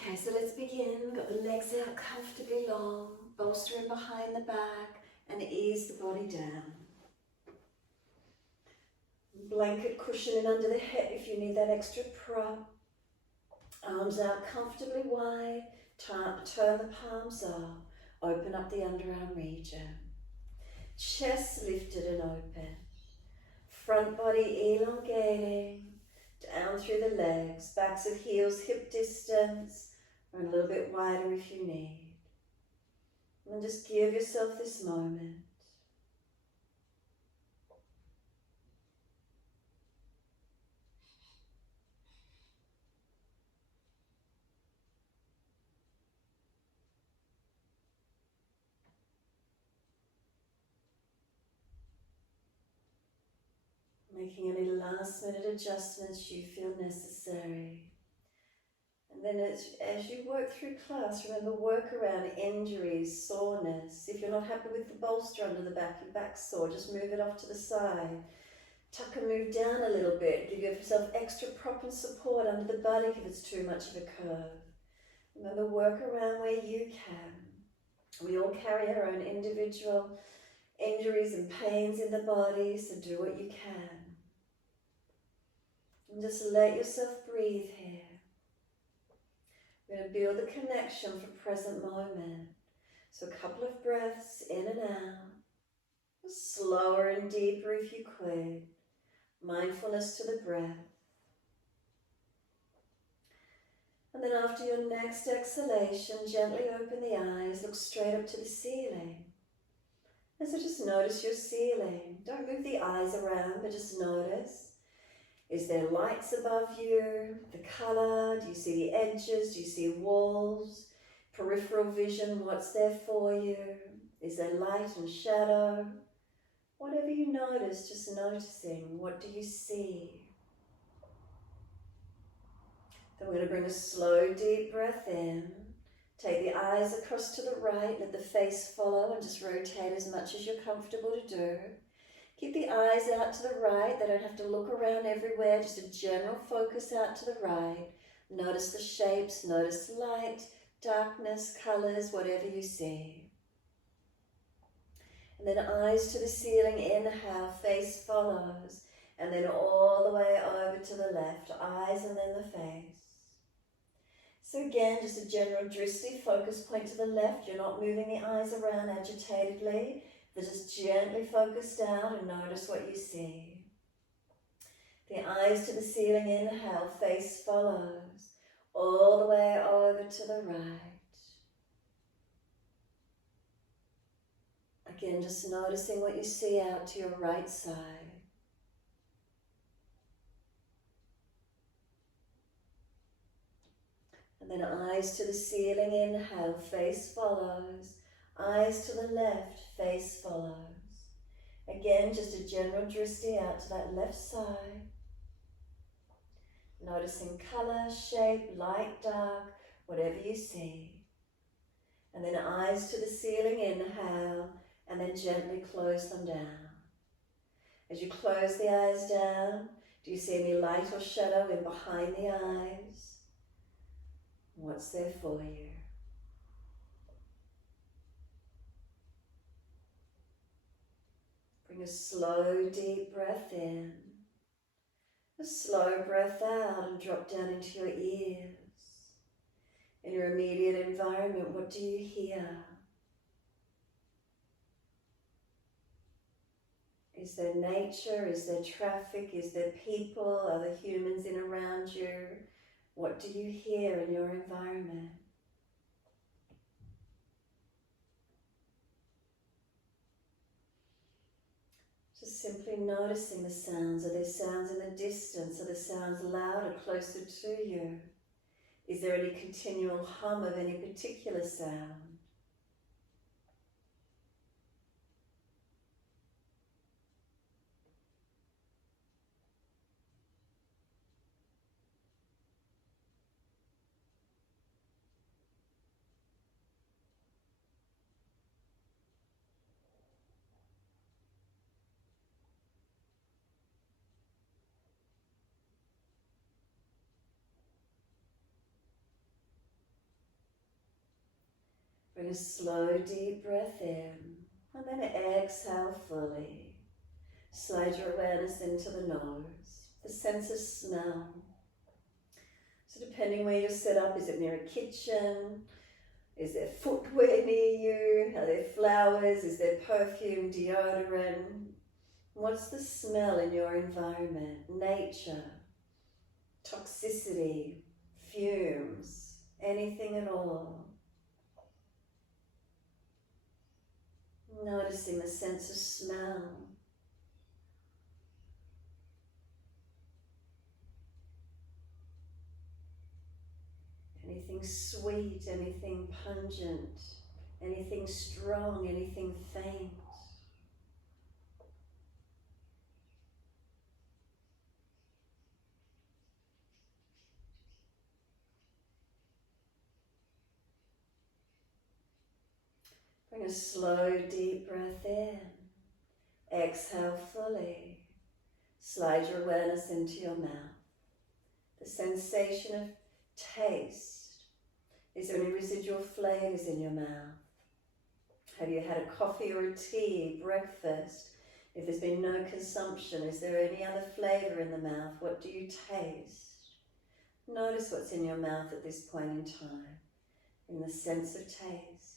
Okay, so let's begin. Got the legs out comfortably long, bolstering behind the back, and ease the body down. Blanket cushioning under the hip if you need that extra prop. Arms out comfortably wide, turn the palms up, open up the underarm region. Chest lifted and open. Front body elongating, down through the legs, backs of heels hip distance, or a little bit wider if you need. And just give yourself this moment. Making any last minute adjustments you feel necessary. And then as you work through class, remember, work around injuries, soreness. If you're not happy with the bolster under the back, your back's sore, just move it off to the side. Tuck and move down a little bit. Give yourself extra prop and support under the buttock if it's too much of a curve. Remember, work around where you can. We all carry our own individual injuries and pains in the body, so do what you can. And just let yourself breathe here. We're going to build a connection for present moment. So a couple of breaths in and out. Slower and deeper if you could. Mindfulness to the breath. And then after your next exhalation, gently open the eyes, look straight up to the ceiling. And so just notice your ceiling. Don't move the eyes around, but just notice. Is there lights above you? The colour? Do you see the edges? Do you see walls? Peripheral vision, what's there for you? Is there light and shadow? Whatever you notice, just noticing. What do you see? Then we're going to bring a slow, deep breath in. Take the eyes across to the right, let the face follow, and just rotate as much as you're comfortable to do. Keep the eyes out to the right. They don't have to look around everywhere, just a general focus out to the right. Notice the shapes, notice light, darkness, colours, whatever you see. And then eyes to the ceiling, inhale, face follows. And then all the way over to the left, eyes and then the face. So again, just a general drishti, focus point to the left. You're not moving the eyes around agitatedly. They're just gently focus down and notice what you see. The eyes to the ceiling, inhale, face follows. All the way over to the right. Again, just noticing what you see out to your right side. And then eyes to the ceiling, inhale, face follows. Eyes to the left, face follows. Again, just a general drishti out to that left side. Noticing colour, shape, light, dark, whatever you see. And then eyes to the ceiling, inhale, and then gently close them down. As you close the eyes down, do you see any light or shadow in behind the eyes? What's there for you? Bring a slow, deep breath in. A slow breath out and drop down into your ears. In your immediate environment, what do you hear? Is there nature? Is there traffic? Is there people? Are there humans in around you? What do you hear in your environment? Just simply noticing the sounds. Are there sounds in the distance? Are the sounds louder, closer to you? Is there any continual hum of any particular sound? Bring a slow, deep breath in, and then exhale fully. Slide your awareness into the nose, the sense of smell. So depending where you're set up, is it near a kitchen? Is there footwear near you? Are there flowers? Is there perfume, deodorant? What's the smell in your environment? Nature, toxicity, fumes, anything at all. Noticing the sense of smell. Anything sweet, anything pungent, anything strong, anything faint. Bring a slow, deep breath in. Exhale fully. Slide your awareness into your mouth. The sensation of taste. Is there any residual flavors in your mouth? Have you had a coffee or a tea, breakfast? If there's been no consumption, is there any other flavor in the mouth? What do you taste? Notice what's in your mouth at this point in time, in the sense of taste.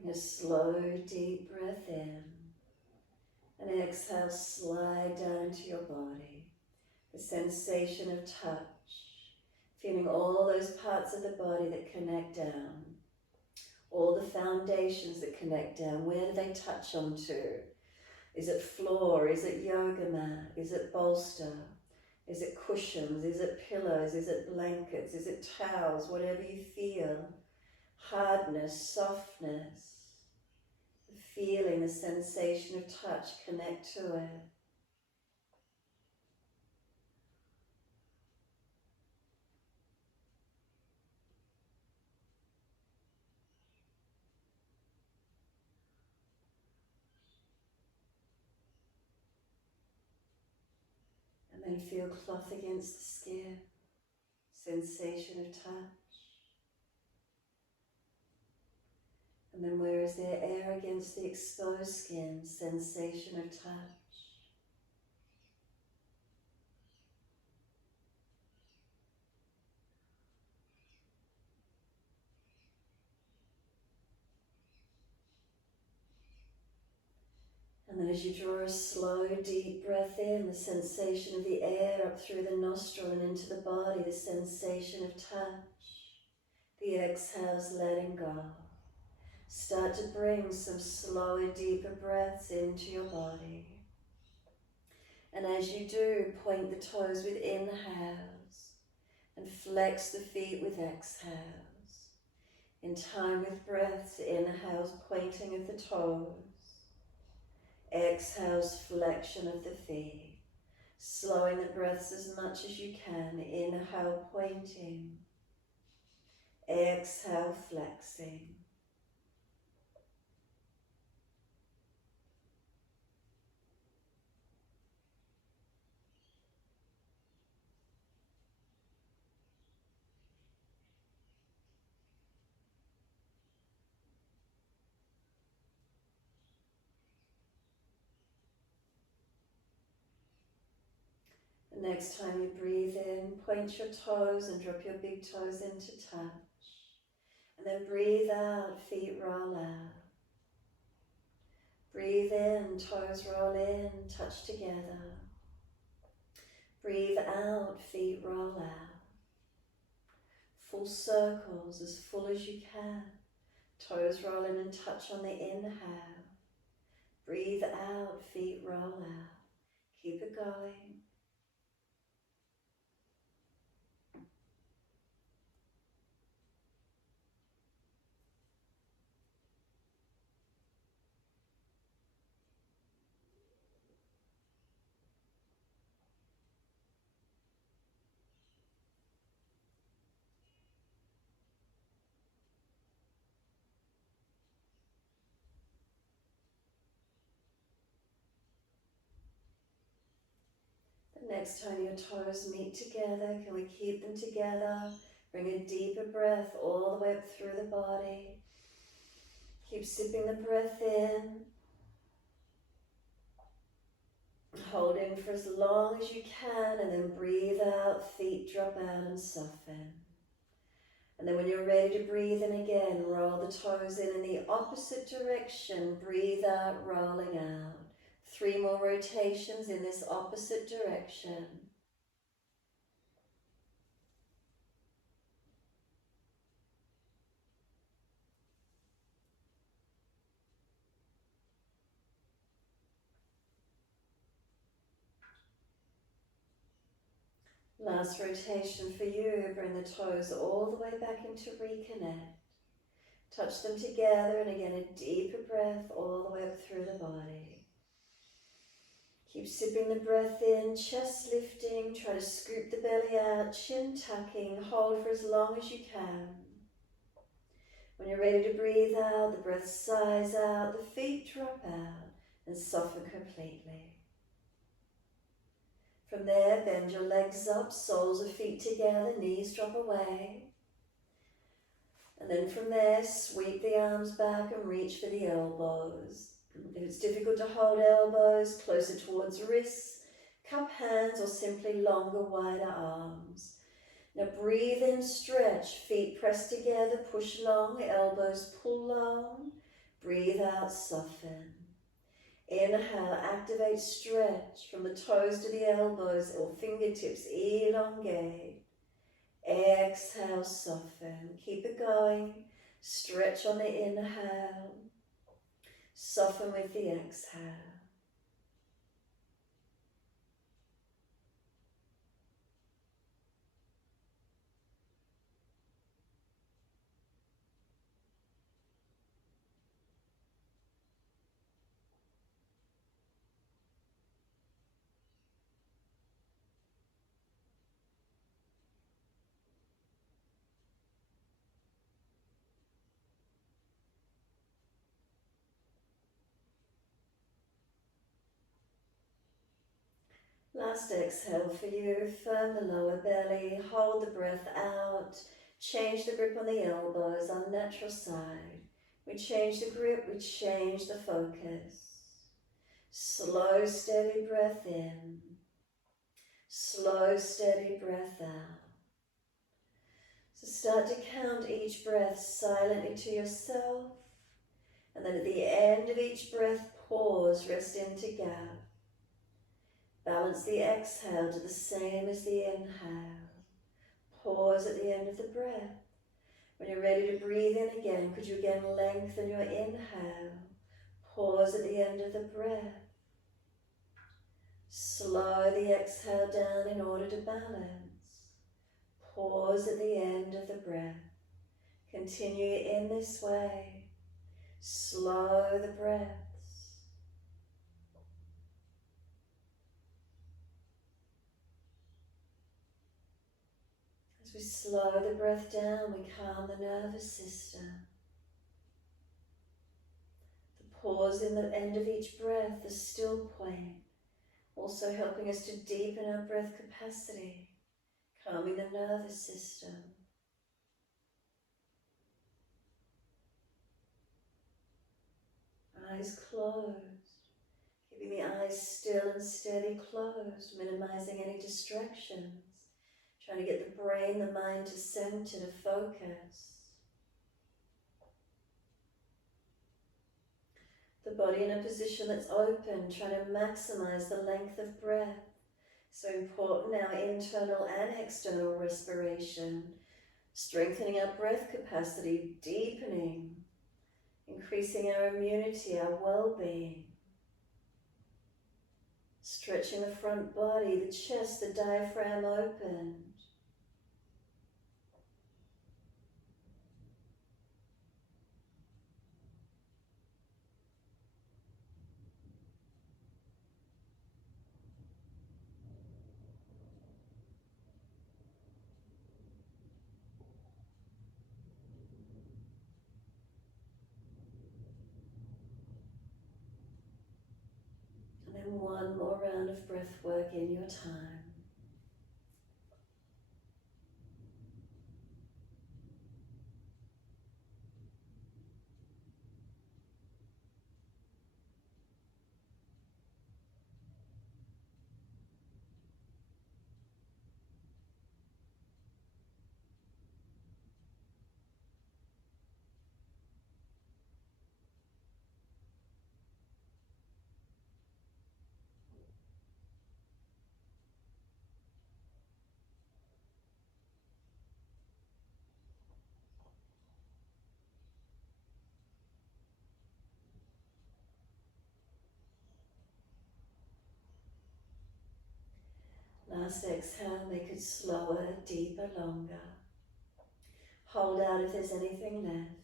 Bring a slow, deep breath in, and exhale, slide down into your body. The sensation of touch, feeling all those parts of the body that connect down, all the foundations that connect down. Where do they touch onto? Is it floor? Is it yoga mat? Is it bolster? Is it cushions? Is it pillows? Is it blankets? Is it towels? Whatever you feel. Hardness, softness, the feeling, the sensation of touch, connect to it. And then feel cloth against the skin, sensation of touch. And then where is there air against the exposed skin, sensation of touch. And then as you draw a slow, deep breath in, the sensation of the air up through the nostril and into the body, the sensation of touch. The exhales letting go. Start to bring some slower, deeper breaths into your body. And as you do, point the toes with inhales and flex the feet with exhales. In time with breaths, inhales, pointing of the toes. Exhales, flexion of the feet. Slowing the breaths as much as you can. Inhale, pointing. Exhale, flexing. The next time you breathe in, point your toes and drop your big toes into touch. And then breathe out, feet roll out. Breathe in, toes roll in, touch together. Breathe out, feet roll out. Full circles, as full as you can. Toes roll in and touch on the inhale. Breathe out, feet roll out. Keep it going. Next time your toes meet together, can we keep them together? Bring a deeper breath all the way up through the body. Keep sipping the breath in. Hold in for as long as you can, and then breathe out, feet drop out and soften. And then when you're ready to breathe in again, roll the toes in the opposite direction, breathe out, rolling out. 3 more rotations in this opposite direction. Last rotation for you, bring the toes all the way back into reconnect. Touch them together, and again a deeper breath all the way up through the body. Keep sipping the breath in, chest lifting, try to scoop the belly out, chin tucking, hold for as long as you can. When you're ready to breathe out, the breath sighs out, the feet drop out and soften completely. From there, bend your legs up, soles of feet together, knees drop away. And then from there, sweep the arms back and reach for the elbows. If it's difficult to hold elbows, closer towards wrists, cup hands, or simply longer, wider arms. Now breathe in, stretch, feet press together, push long, elbows pull long. Breathe out, soften. Inhale, activate, stretch from the toes to the elbows or fingertips, elongate. Exhale, soften. Keep it going. Stretch on the inhale. Soften with the exhale. Last exhale for you, firm the lower belly, hold the breath out, change the grip on the elbows, unnatural side. We change the grip, we change the focus. Slow, steady breath in, slow, steady breath out. So start to count each breath silently to yourself, and then at the end of each breath, pause, rest into gap. Balance the exhale to the same as the inhale. Pause at the end of the breath. When you're ready to breathe in again, could you again lengthen your inhale? Pause at the end of the breath. Slow the exhale down in order to balance. Pause at the end of the breath. Continue in this way. Slow the breaths. As we slow the breath down, we calm the nervous system. The pause in the end of each breath, the still point, also helping us to deepen our breath capacity, calming the nervous system. Eyes closed, keeping the eyes still and steady closed, minimizing any distractions, trying to get the brain, the mind to center, to focus. The body in a position that's open, trying to maximize the length of breath. So important now, internal and external respiration, strengthening our breath capacity, deepening, increasing our immunity, our well-being. Stretching the front body, the chest, the diaphragm open. And then one more round round of breath work in your time. Last exhale, make it slower, deeper, longer. Hold out if there's anything left.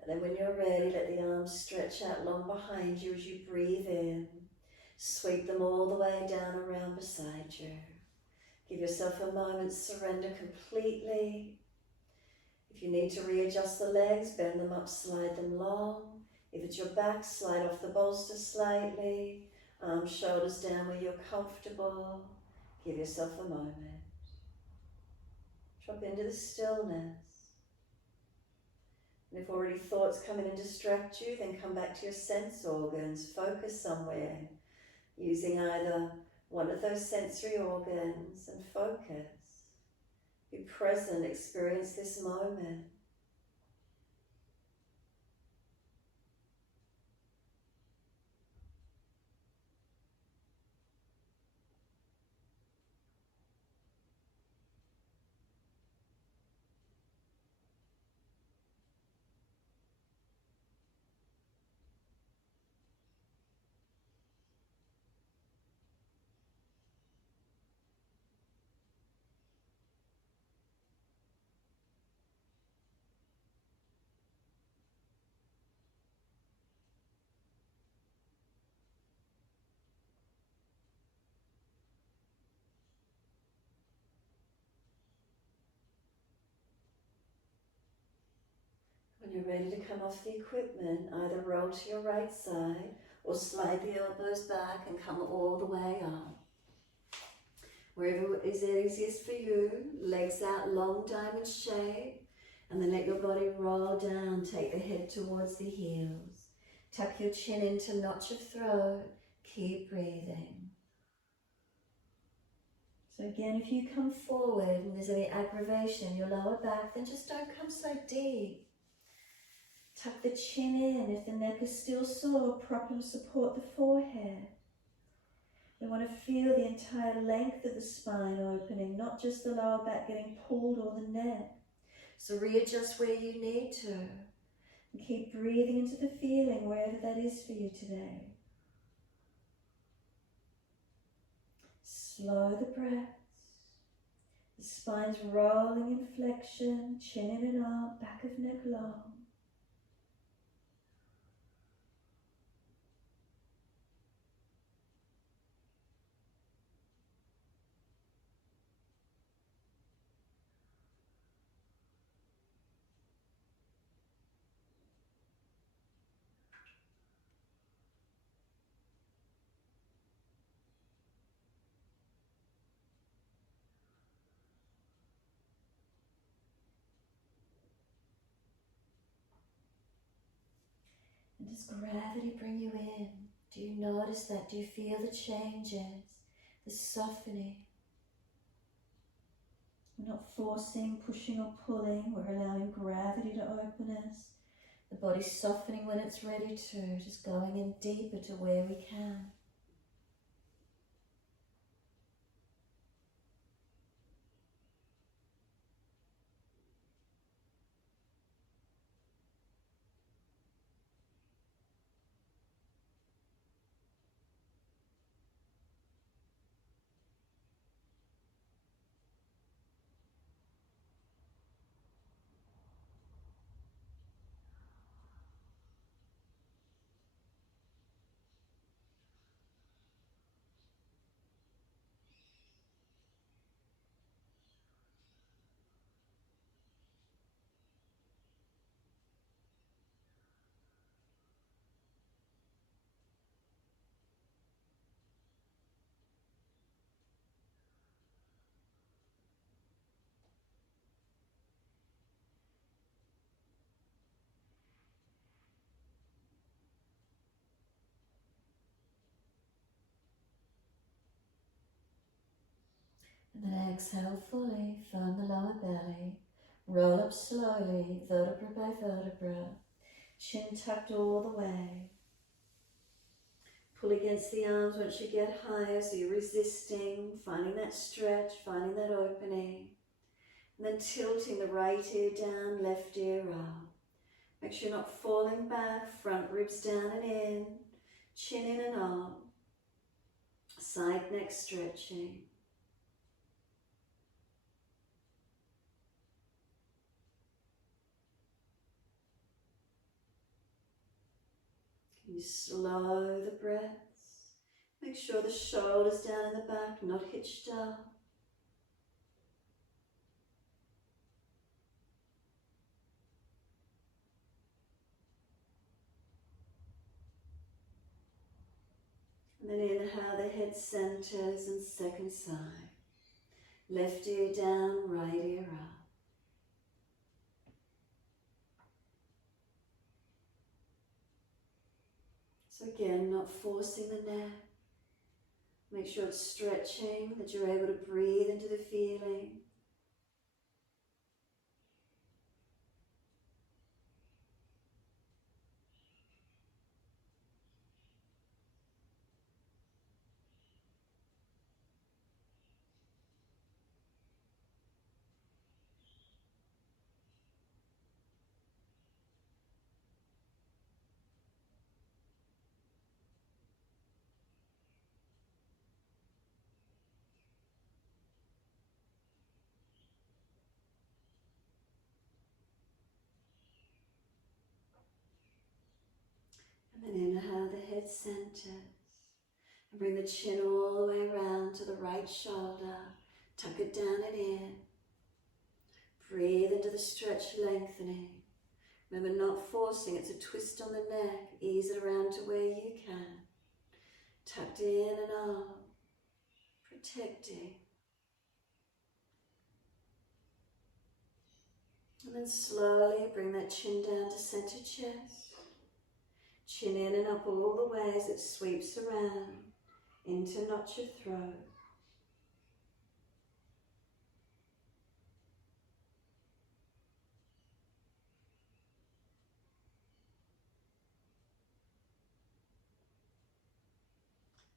And then when you're ready, let the arms stretch out long behind you as you breathe in. Sweep them all the way down around beside you. Give yourself a moment, surrender completely. If you need to readjust the legs, bend them up, slide them long. If it's your back, slide off the bolster slightly. Arms, shoulders down where you're comfortable. Give yourself a moment. Drop into the stillness. And if already thoughts come in and distract you, then come back to your sense organs. Focus somewhere, using either one of those sensory organs and focus. Be present, experience this moment. When you're ready to come off the equipment, either roll to your right side or slide the elbows back and come all the way up. Wherever is easiest for you, legs out, long diamond shape, and then let your body roll down, take the head towards the heels. Tuck your chin in to notch your throat, keep breathing. So again, if you come forward and there's any aggravation in your lower back, then just don't come so deep. Tuck the chin in. If the neck is still sore, properly support the forehead. We want to feel the entire length of the spine opening, not just the lower back getting pulled or the neck. So readjust where you need to. And keep breathing into the feeling wherever that is for you today. Slow the breaths. The spine's rolling in flexion, chin in and out, back of neck long. And does gravity bring you in? Do you notice that? Do you feel the changes, the softening? We're not forcing, pushing or pulling. We're allowing gravity to open us. The body's softening when it's ready to, just going in deeper to where we can. And then exhale fully, firm the lower belly. Roll up slowly, vertebra by vertebra. Chin tucked all the way. Pull against the arms once you get higher, so you're resisting, finding that stretch, finding that opening. And then tilting the right ear down, left ear up. Make sure you're not falling back, front ribs down and in, chin in and up. Side neck stretching. You slow the breaths. Make sure the shoulders down in the back, not hitched up. And then inhale, the head centers and second side. Left ear down, right ear up. So again, not forcing the neck. Make sure it's stretching, that you're able to breathe into the feeling. And then inhale, the head centers. And bring the chin all the way around to the right shoulder. Tuck it down and in. Breathe into the stretch, lengthening. Remember, not forcing, it's a twist on the neck. Ease it around to where you can. Tucked in and up. Protecting. And then slowly bring that chin down to center chest. Chin in and up all the way as it sweeps around into notch your throat.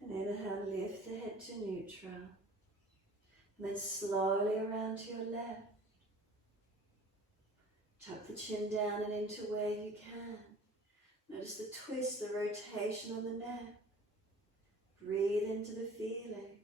And inhale, lift the head to neutral. And then slowly around to your left. Tuck the chin down and into where you can. Notice the twist, the rotation on the neck. Breathe into the feeling.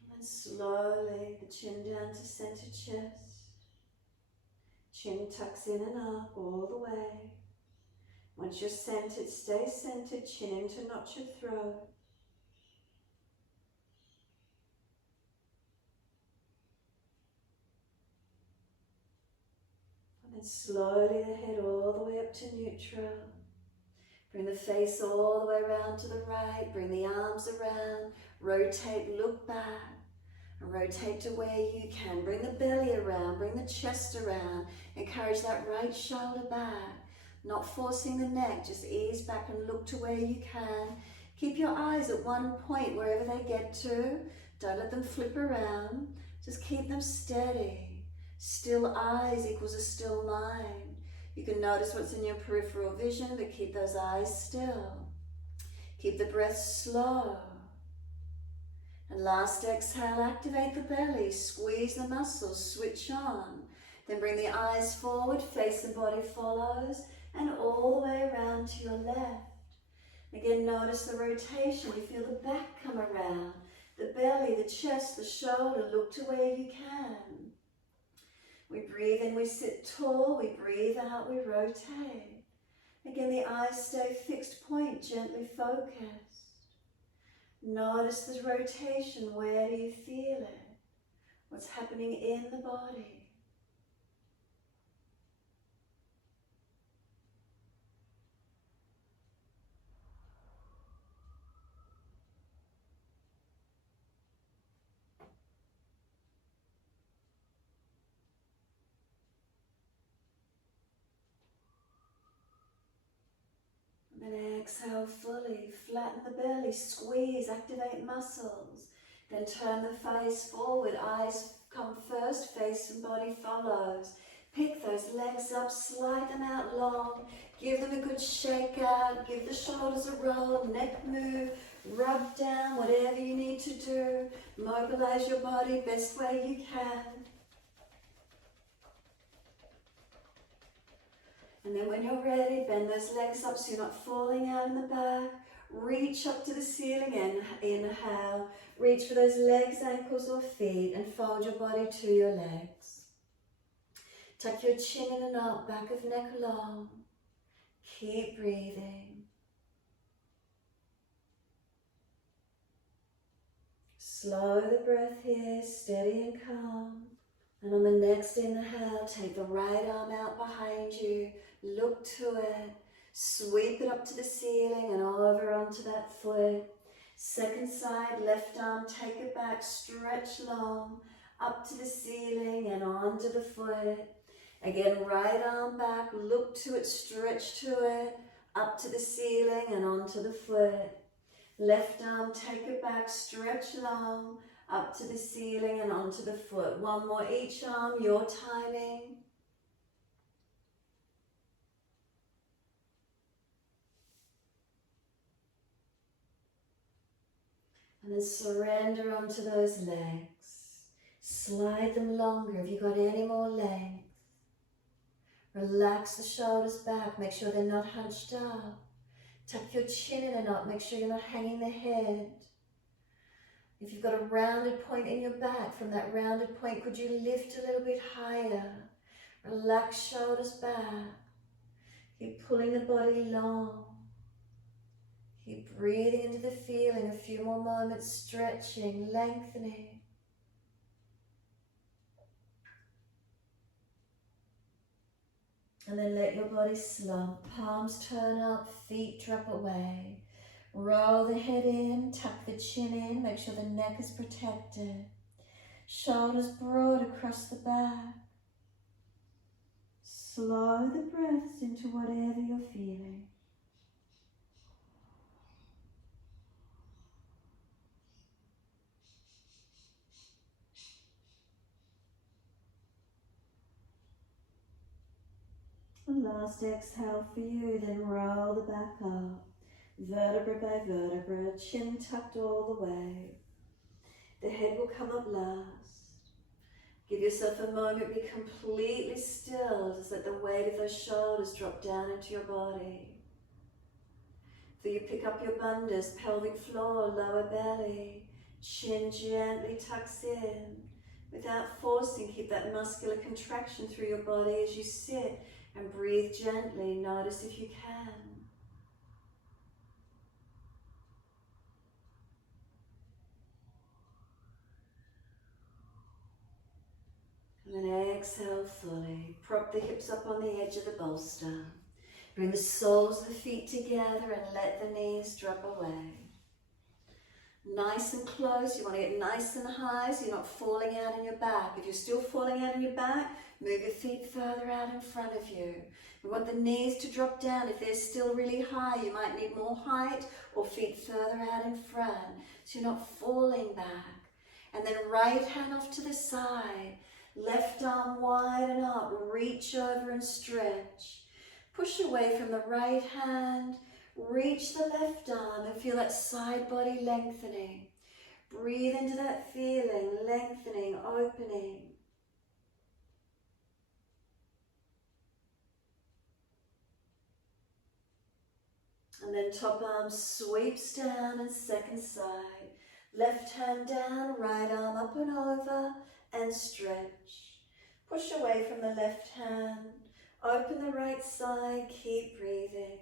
And then slowly the chin down to center chest. Chin tucks in and up all the way. Once you're centered, stay centered, chin into notch your throat. And then slowly the head all the way up to neutral. Bring the face all the way around to the right. Bring the arms around. Rotate, look back. And rotate to where you can. Bring the belly around. Bring the chest around. Encourage that right shoulder back. Not forcing the neck. Just ease back and look to where you can. Keep your eyes at one point wherever they get to. Don't let them flip around. Just keep them steady. Still eyes equals a still mind. You can notice what's in your peripheral vision, but keep those eyes still. Keep the breath slow. And last exhale, activate the belly, squeeze the muscles, switch on. Then bring the eyes forward, face and body follows, and all the way around to your left. Again, notice the rotation. You feel the back come around, the belly, the chest, the shoulder. Look to where you can. We breathe in, we sit tall. We breathe out, we rotate. Again, the eyes stay fixed point, gently focused. Notice the rotation. Where do you feel it? What's happening in the body? exhale fully, flatten the belly, squeeze, activate muscles. Then turn the face forward, eyes come first, face and body follows. Pick those legs up, slide them out long, give them a good shake out, give the shoulders a roll, neck move, rub down, whatever you need to do. Mobilize your body best way you can. And then when you're ready, bend those legs up so you're not falling out in the back. Reach up to the ceiling and inhale. Reach for those legs, ankles or feet and fold your body to your legs. Tuck your chin in a knot, back of neck long. Keep breathing. Slow the breath here, steady and calm. And on the next inhale, take the right arm out behind you. Look to it. Sweep it up to the ceiling and over onto that foot. Second side, left arm, take it back, stretch long, up to the ceiling and onto the foot. Again, right arm back, look to it, stretch to it, up to the ceiling and onto the foot. Left arm, take it back, stretch long, up to the ceiling and onto the foot. One more each arm, your timing. And then surrender onto those legs. Slide them longer if you've got any more length. Relax the shoulders back, make sure they're not hunched up. Tuck your chin in a knot, make sure you're not hanging the head. If you've got a rounded point in your back, from that rounded point, could you lift a little bit higher? Relax shoulders back. Keep pulling the body long. Keep breathing into the feeling, a few more moments, stretching, lengthening. And then let your body slump, palms turn up, feet drop away. Roll the head in, tuck the chin in, make sure the neck is protected. Shoulders broad across the back. Slow the breaths into whatever you're feeling. And last exhale for you, then roll the back up. Vertebra by vertebra, chin tucked all the way. The head will come up last. Give yourself a moment, be completely still. Just let the weight of those shoulders drop down into your body. So you pick up your bandhas, pelvic floor, lower belly. Chin gently tucks in. Without forcing, keep that muscular contraction through your body as you sit and breathe gently. Notice if you can. And then exhale fully. Prop the hips up on the edge of the bolster. Bring the soles of the feet together and let the knees drop away. Nice and close. You want to get nice and high so you're not falling out in your back. If you're still falling out in your back, move your feet further out in front of you. You want the knees to drop down. If they're still really high, you might need more height or feet further out in front so you're not falling back. And then right hand off to the side. Left arm wide and up. Reach over and stretch. Push away from the right hand. Reach the left arm and feel that side body lengthening. Breathe into that feeling, lengthening, opening. And then top arm sweeps down and second side. Left hand down, right arm up and over and stretch. Push away from the left hand. Open the right side, keep breathing.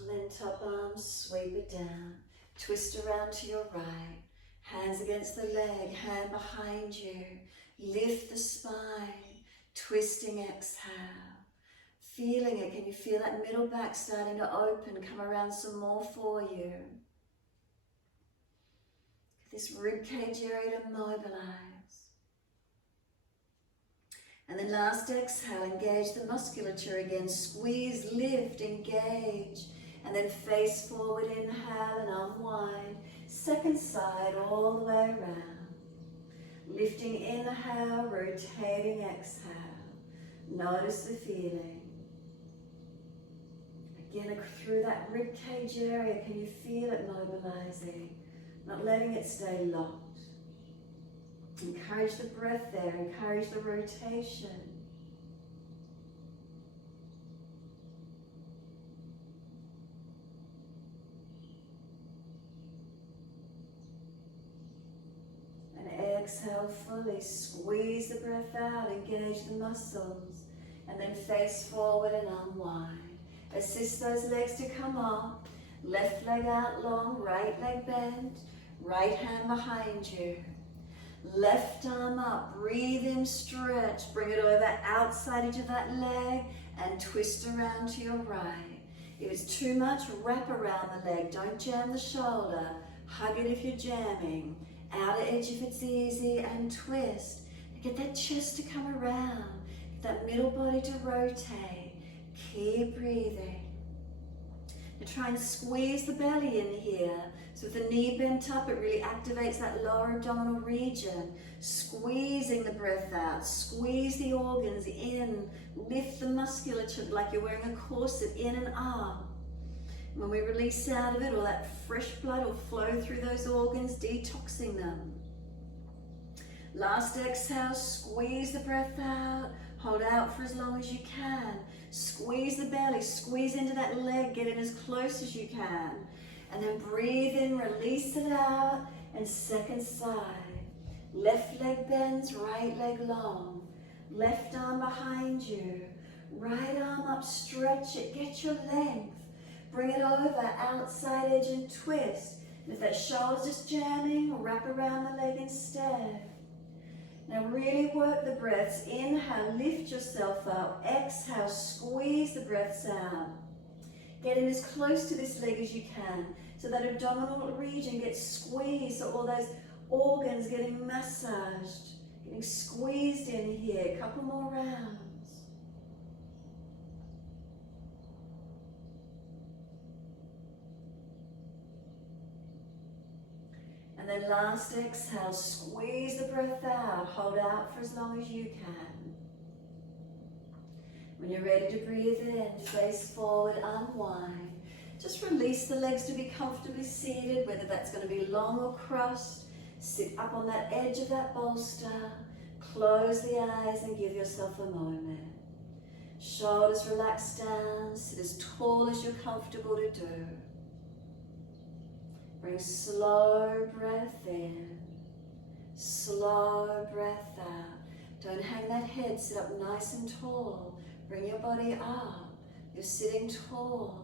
And then top arm, sweep it down. Twist around to your right. Hands against the leg, hand behind you. Lift the spine. Twisting exhale. Feeling it. Can you feel that middle back starting to open? Come around some more for you. This ribcage area to mobilize. And then last exhale, engage the musculature again. Squeeze, lift, engage. And then face forward, inhale and unwind. Second side, all the way around. Lifting, inhale, rotating, exhale. Notice the feeling. Again, through that ribcage area, can you feel it mobilizing? Not letting it stay locked. Encourage the breath there, encourage the rotation. And exhale fully, squeeze the breath out, engage the muscles, and then face forward and unwind. Assist those legs to come up, left leg out long, right leg bent, right hand behind you. Left arm up, breathe in, stretch, bring it over outside edge of that leg and twist around to your right. If it's too much, wrap around the leg, don't jam the shoulder, hug it if you're jamming, outer edge if it's easy and twist. Get that chest to come around, get that middle body to rotate, keep breathing. Now try and squeeze the belly in here. So with the knee bent up, it really activates that lower abdominal region. Squeezing the breath out, squeeze the organs in, lift the musculature like you're wearing a corset in and up. When we release out of it, all that fresh blood will flow through those organs, detoxing them. Last exhale, squeeze the breath out, hold out for as long as you can. Squeeze the belly, squeeze into that leg, get in as close as you can. And then breathe in, release it out, and second side. Left leg bends, right leg long. Left arm behind you. Right arm up, stretch it, get your length. Bring it over, outside edge and twist. And if that shoulder's just jamming, wrap around the leg instead. Now really work the breaths. Inhale, lift yourself up. Exhale, squeeze the breaths out. Get in as close to this leg as you can. So that abdominal region gets squeezed, so all those organs getting massaged, getting squeezed in here. A couple more rounds. And then last exhale, squeeze the breath out, hold out for as long as you can. When you're ready to breathe in, face forward, unwind. Just release the legs to be comfortably seated, whether that's going to be long or crossed. Sit up on that edge of that bolster. Close the eyes and give yourself a moment. Shoulders relax down. Sit as tall as you're comfortable to do. Bring slow breath in. Slow breath out. Don't hang that head. Sit up nice and tall. Bring your body up. You're sitting tall.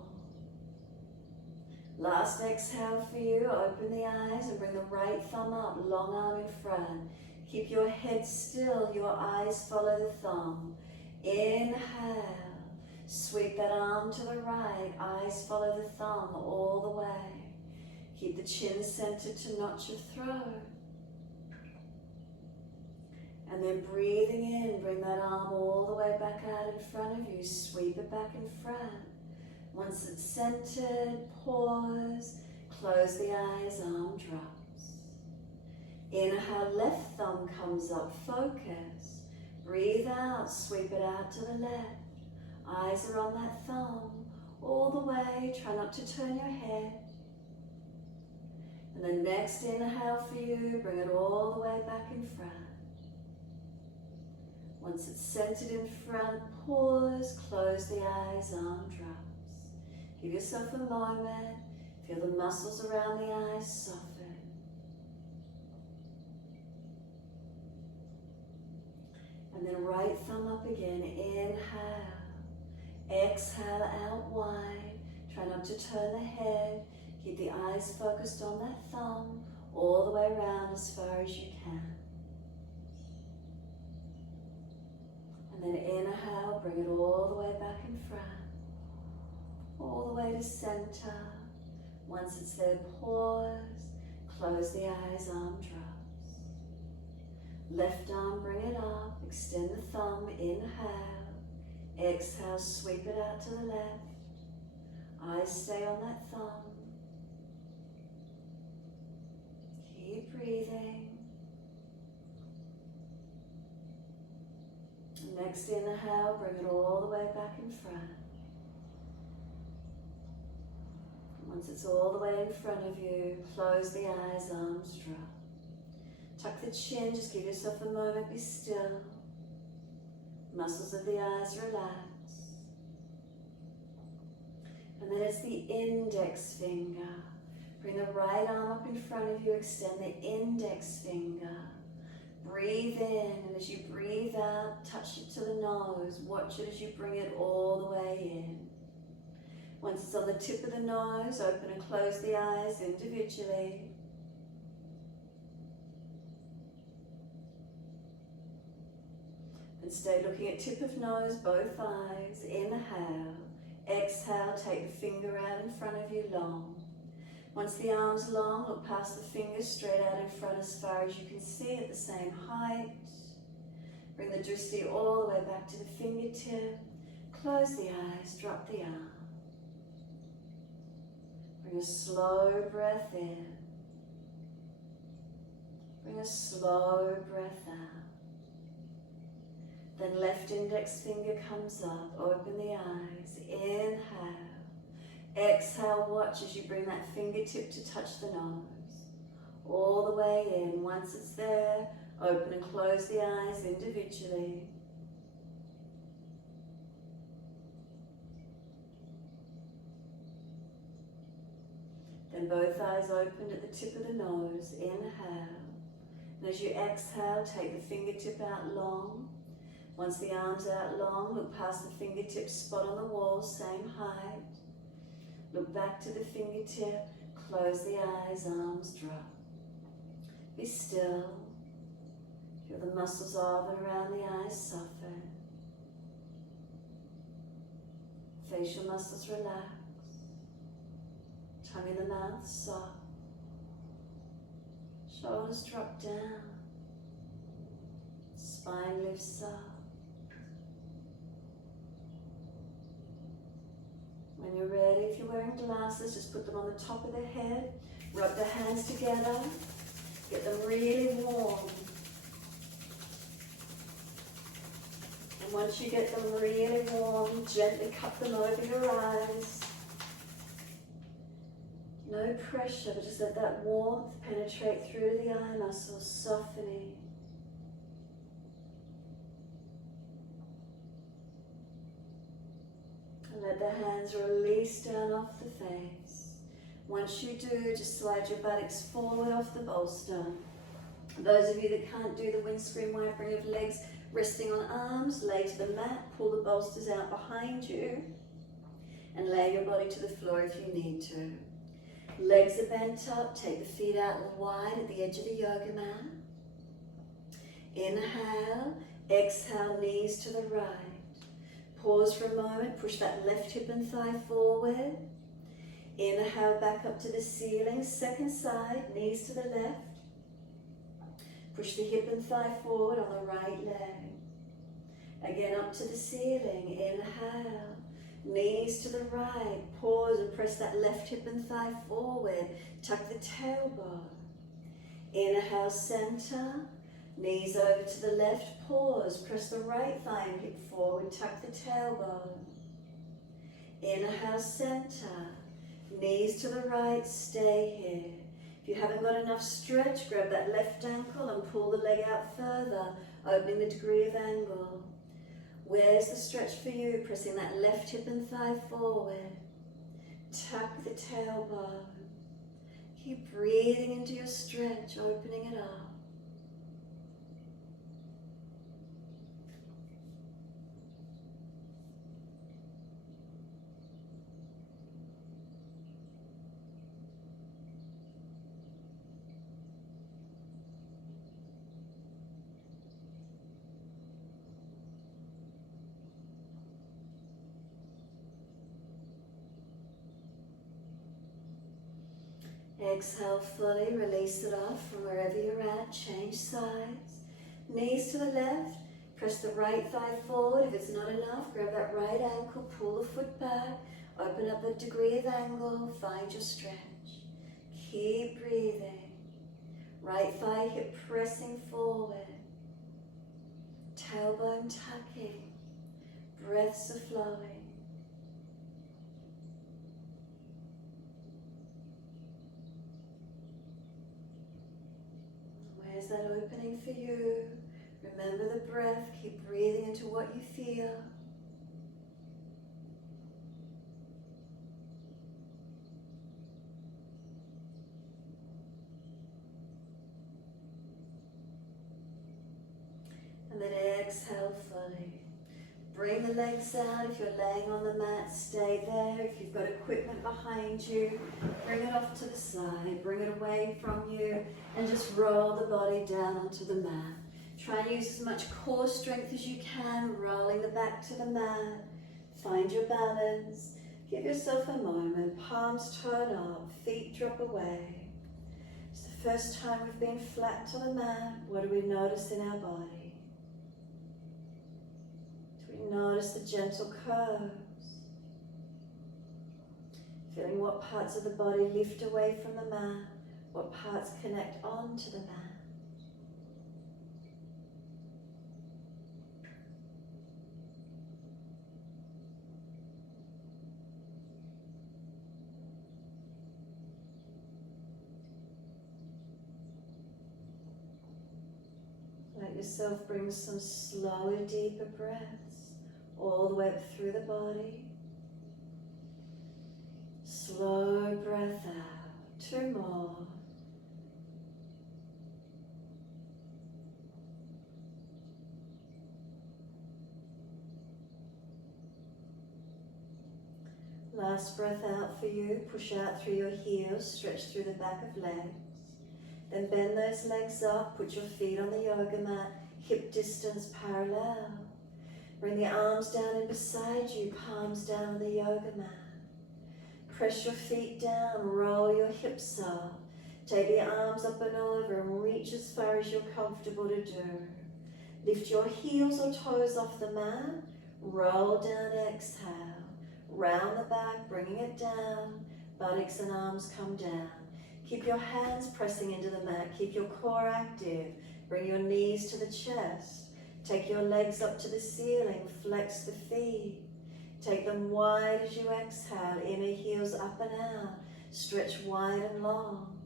Last exhale for you, open the eyes and bring the right thumb up, long arm in front. Keep your head still, your eyes follow the thumb. Inhale, sweep that arm to the right, eyes follow the thumb all the way. Keep the chin centered to notch your throat. And then breathing in, bring that arm all the way back out in front of you, sweep it back in front. Once it's centered, pause, close the eyes, arm drops. Inhale, left thumb comes up, focus. Breathe out, sweep it out to the left. Eyes are on that thumb, all the way, try not to turn your head. And then next inhale for you, bring it all the way back in front. Once it's centered in front, pause, close the eyes, arm drops. Give yourself a moment, feel the muscles around the eyes soften. And then right thumb up again, inhale. Exhale out wide, try not to turn the head. Keep the eyes focused on that thumb all the way around as far as you can. And then inhale, bring it all the way back in front, all the way to center. Once it's there, pause, close the eyes, arm drops. Left arm, bring it up, extend the thumb, inhale. Exhale, sweep it out to the left. Eyes stay on that thumb. Keep breathing. Next inhale, bring it all the way back in front. Once it's all the way in front of you, close the eyes, arms drop. Tuck the chin, just give yourself a moment, be still. Muscles of the eyes relax. And then it's the index finger. Bring the right arm up in front of you, extend the index finger. Breathe in, and as you breathe out, touch it to the nose. Watch it as you bring it all the way in. Once it's on the tip of the nose, open and close the eyes individually. And stay looking at tip of nose, both eyes. Inhale. Exhale, take the finger out in front of you long. Once the arm's long, look past the fingers straight out in front as far as you can see at the same height. Bring the drishti all the way back to the fingertip. Close the eyes, drop the arm. Bring a slow breath in. Bring a slow breath out. Then left index finger comes up, open the eyes, inhale. Exhale, watch as you bring that fingertip to touch the nose. All the way in. Once it's there, open and close the eyes individually. Then both eyes opened at the tip of the nose. Inhale. And as you exhale, take the fingertip out long. Once the arm's out long, look past the fingertip, spot on the wall, same height. Look back to the fingertip, close the eyes, arms drop. Be still. Feel the muscles of and around the eyes soften. Facial muscles relax. Tongue in the mouth soft. Shoulders drop down. Spine lifts up. When you're ready, if you're wearing glasses, just put them on the top of the head. Rub the hands together. Get them really warm. And once you get them really warm, gently cup them over your eyes. No pressure, but just let that warmth penetrate through the eye muscles, softening. And let the hands release down off the face. Once you do, just slide your buttocks forward off the bolster. Those of you that can't do the windscreen wipering of legs, resting on arms, lay to the mat, pull the bolsters out behind you, and lay your body to the floor if you need to. Legs are bent up, take the feet out wide at the edge of the yoga mat. Inhale, exhale, knees to the right. Pause for a moment, push that left hip and thigh forward. Inhale, back up to the ceiling, second side, knees to the left. Push the hip and thigh forward on the right leg. Again, up to the ceiling, inhale. Knees to the right, pause and press that left hip and thigh forward. Tuck the tailbone. Inhale, center. Knees over to the left, pause. Press the right thigh and hip forward, tuck the tailbone. Inhale, center. Knees to the right, stay here. If you haven't got enough stretch, grab that left ankle and pull the leg out further, opening the degree of angle. Where's the stretch for you? Pressing that left hip and thigh forward. Tuck the tailbone. Keep breathing into your stretch, opening it up. Exhale fully, release it off from wherever you're at, change sides. Knees to the left, press the right thigh forward. If it's not enough, grab that right ankle, pull the foot back, open up a degree of angle, find your stretch. Keep breathing. Right thigh hip pressing forward. Tailbone tucking. Breaths are flowing. Where's that opening for you? Remember the breath. Keep breathing into what you feel. And then exhale fully. Bring the legs out. If you're laying on the mat, stay there. If you've got equipment behind you, bring it off to the side. Bring it away from you and just roll the body down onto the mat. Try and use as much core strength as you can, rolling the back to the mat. Find your balance. Give yourself a moment. Palms turn up, feet drop away. It's the first time we've been flat to the mat. What do we notice in our body? Notice the gentle curves. Feeling what parts of the body lift away from the mat, what parts connect onto the mat. Let yourself bring some slower, deeper breaths all the way up through the body. Slow breath out. 2 more. Last breath out for you. Push out through your heels, stretch through the back of legs. Then bend those legs up, put your feet on the yoga mat, hip distance parallel. Bring the arms down in beside you, palms down on the yoga mat. Press your feet down, roll your hips up. Take the arms up and over and reach as far as you're comfortable to do. Lift your heels or toes off the mat, roll down, exhale. Round the back, bringing it down, buttocks and arms come down. Keep your hands pressing into the mat, keep your core active. Bring your knees to the chest. Take your legs up to the ceiling, flex the feet. Take them wide as you exhale, inner heels up and out. Stretch wide and long.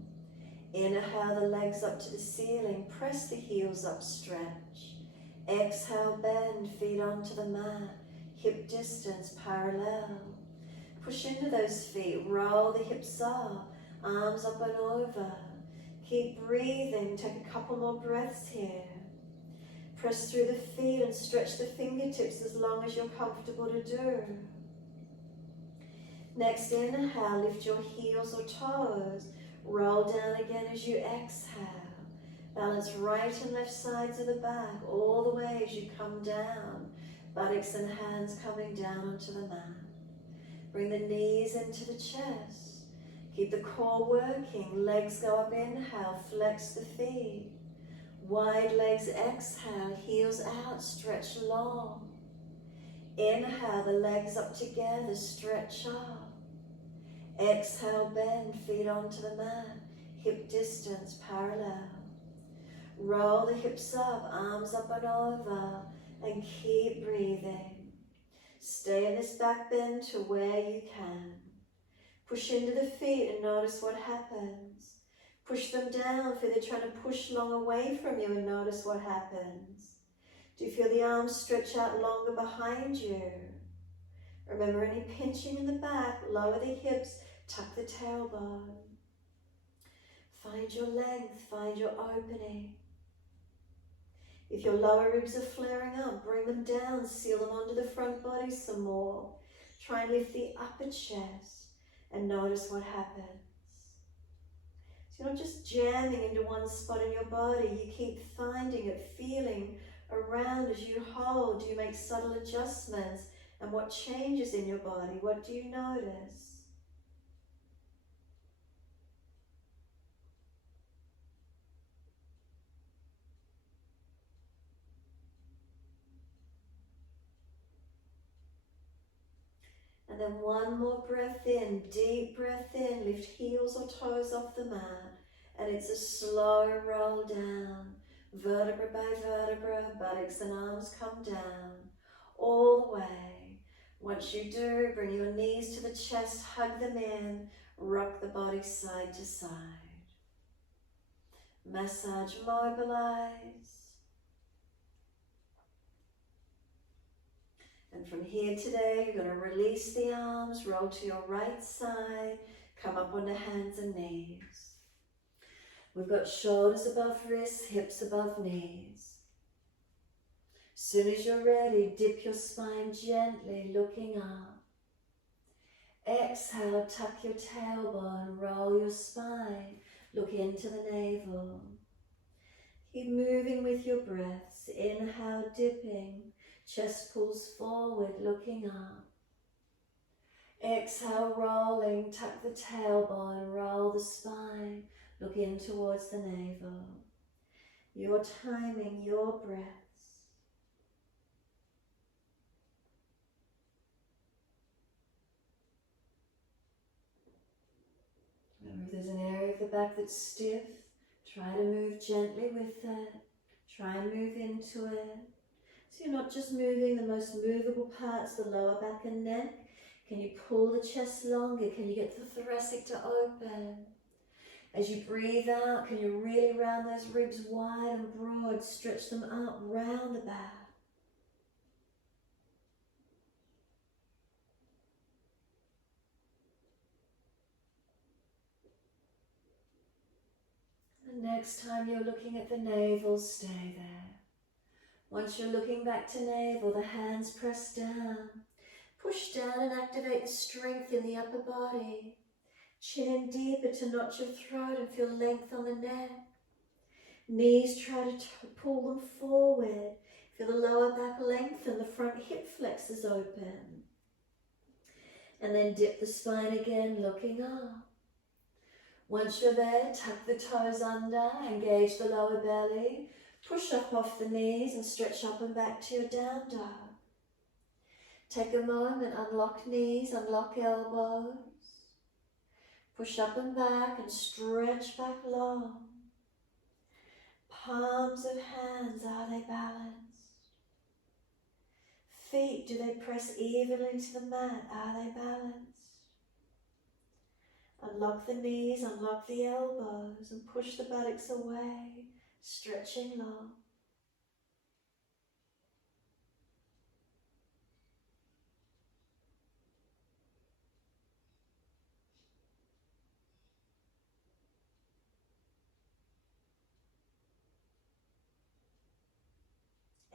Inhale the legs up to the ceiling, press the heels up, stretch. Exhale, bend, feet onto the mat, hip distance parallel. Push into those feet, roll the hips up, arms up and over. Keep breathing, take a couple more breaths here. Press through the feet and stretch the fingertips as long as you're comfortable to do. Next inhale, lift your heels or toes. Roll down again as you exhale. Balance right and left sides of the back all the way as you come down. Buttocks and hands coming down onto the mat. Bring the knees into the chest. Keep the core working. Legs go up, inhale, flex the feet. Wide legs, exhale, heels out, stretch long. Inhale, the legs up together, stretch up. Exhale, bend, feet onto the mat, hip distance parallel. Roll the hips up, arms up and over, and keep breathing. Stay in this back bend to where you can. Push into the feet and notice what happens. Push them down, feel they're trying to push long away from you and notice what happens. Do you feel the arms stretch out longer behind you? Remember any pinching in the back, lower the hips, tuck the tailbone. Find your length, find your opening. If your lower ribs are flaring up, bring them down, seal them onto the front body some more. Try and lift the upper chest and notice what happens. So you're not just jamming into one spot in your body, you keep finding it, feeling around as you hold. Do you make subtle adjustments? And what changes in your body? What do you notice? And then one more breath in, deep breath in, lift heels or toes off the mat. And it's a slow roll down, vertebra by vertebra, buttocks and arms come down, all the way. Once you do, bring your knees to the chest, hug them in, rock the body side to side. Massage, mobilize. And from here today, you're going to release the arms, roll to your right side, come up onto hands and knees. We've got shoulders above wrists, hips above knees. Soon as you're ready, dip your spine gently, looking up. Exhale, tuck your tailbone, roll your spine, look into the navel. Keep moving with your breaths. Inhale, dipping. Chest pulls forward, looking up. Exhale, rolling, tuck the tailbone, roll the spine, look in towards the navel. Your timing, your breaths. Remember, if there's an area of the back that's stiff, try to move gently with it. Try and move into it. So you're not just moving the most movable parts, the lower back and neck. Can you pull the chest longer? Can you get the thoracic to open? As you breathe out, can you really round those ribs wide and broad, stretch them up, round the back. And next time you're looking at the navel, stay there. Once you're looking back to navel, the hands press down. Push down and activate the strength in the upper body. Chin in deeper to notch your throat and feel length on the neck. Knees try to pull them forward. Feel the lower back lengthen, the front hip flexors open. And then dip the spine again, looking up. Once you're there, tuck the toes under, engage the lower belly. Push up off the knees and stretch up and back to your down dog. Take a moment, unlock knees, unlock elbows. Push up and back and stretch back long. Palms of hands, are they balanced? Feet, do they press evenly to the mat? Are they balanced? Unlock the knees, unlock the elbows and push the buttocks away, stretching long.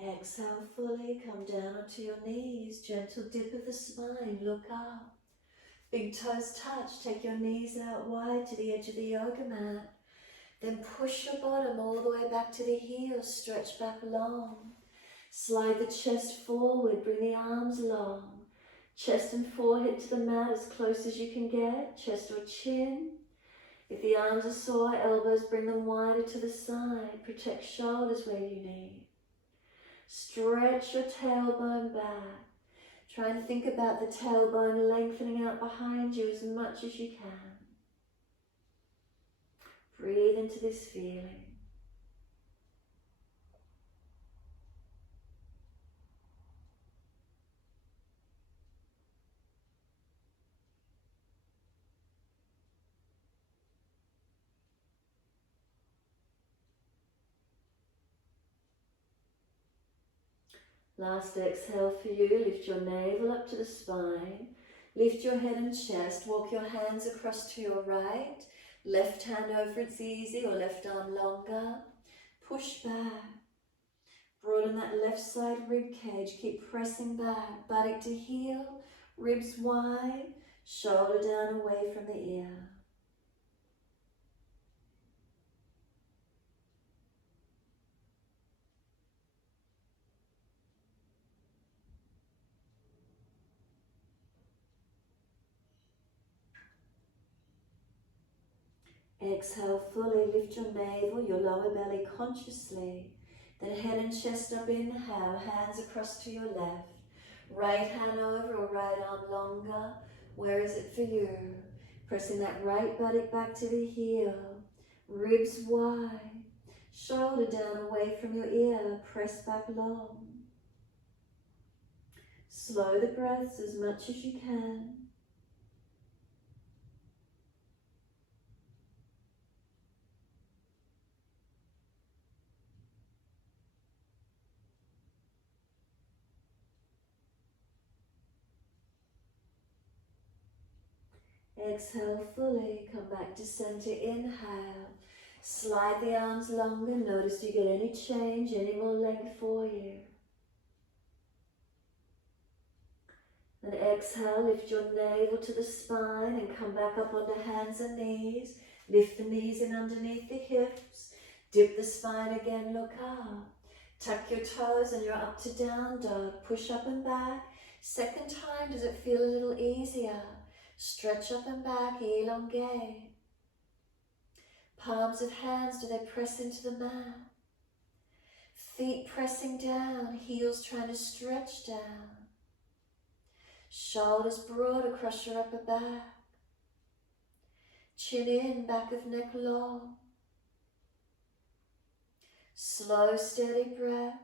Exhale fully, come down onto your knees, gentle dip of the spine, look up. Big toes touch, take your knees out wide to the edge of the yoga mat. Then push your bottom all the way back to the heels, stretch back long. Slide the chest forward, bring the arms long. Chest and forehead to the mat as close as you can get, chest or chin. If the arms are sore, elbows bring them wider to the side, protect shoulders where you need. Stretch your tailbone back. Try and think about the tailbone lengthening out behind you as much as you can. Breathe into this feeling. Last exhale for you, lift your navel up to the spine, lift your head and chest, walk your hands across to your right, left hand over, it's easy, or left arm longer, push back, broaden that left side rib cage, keep pressing back, buttock to heel, ribs wide, shoulder down away from the ear. Exhale fully, lift your navel, your lower belly consciously. Then head and chest up, inhale, hands across to your left. Right hand over or right arm longer. Where is it for you? Pressing that right buttock back to the heel. Ribs wide. Shoulder down away from your ear. Press back long. Slow the breaths as much as you can. Exhale fully, come back to center, inhale. Slide the arms longer, notice do you get any change, any more length for you. And exhale, lift your navel to the spine and come back up onto hands and knees. Lift the knees in underneath the hips. Dip the spine again, look up. Tuck your toes and you're up to down dog. Push up and back. Second time, does it feel a little easier? Stretch up and back, elongate. Palms of hands, do they press into the mat? Feet pressing down, heels trying to stretch down. Shoulders broad across your upper back. Chin in, back of neck long. Slow, steady breath.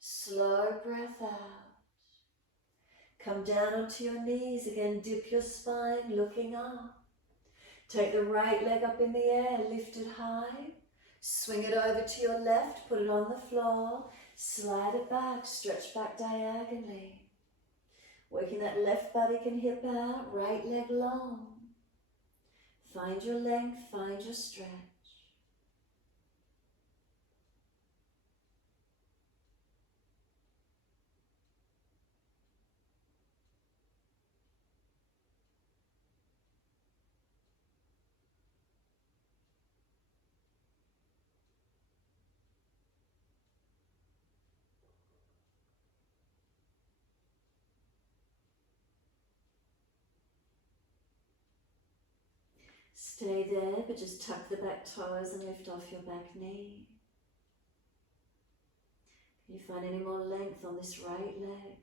Slow breath out. Come down onto your knees again, dip your spine, looking up. Take the right leg up in the air, lift it high. Swing it over to your left, put it on the floor. Slide it back, stretch back diagonally. Working that left buttock and hip out, right leg long. Find your length, find your stretch. Stay there, but just tuck the back toes and lift off your back knee. Can you find any more length on this right leg?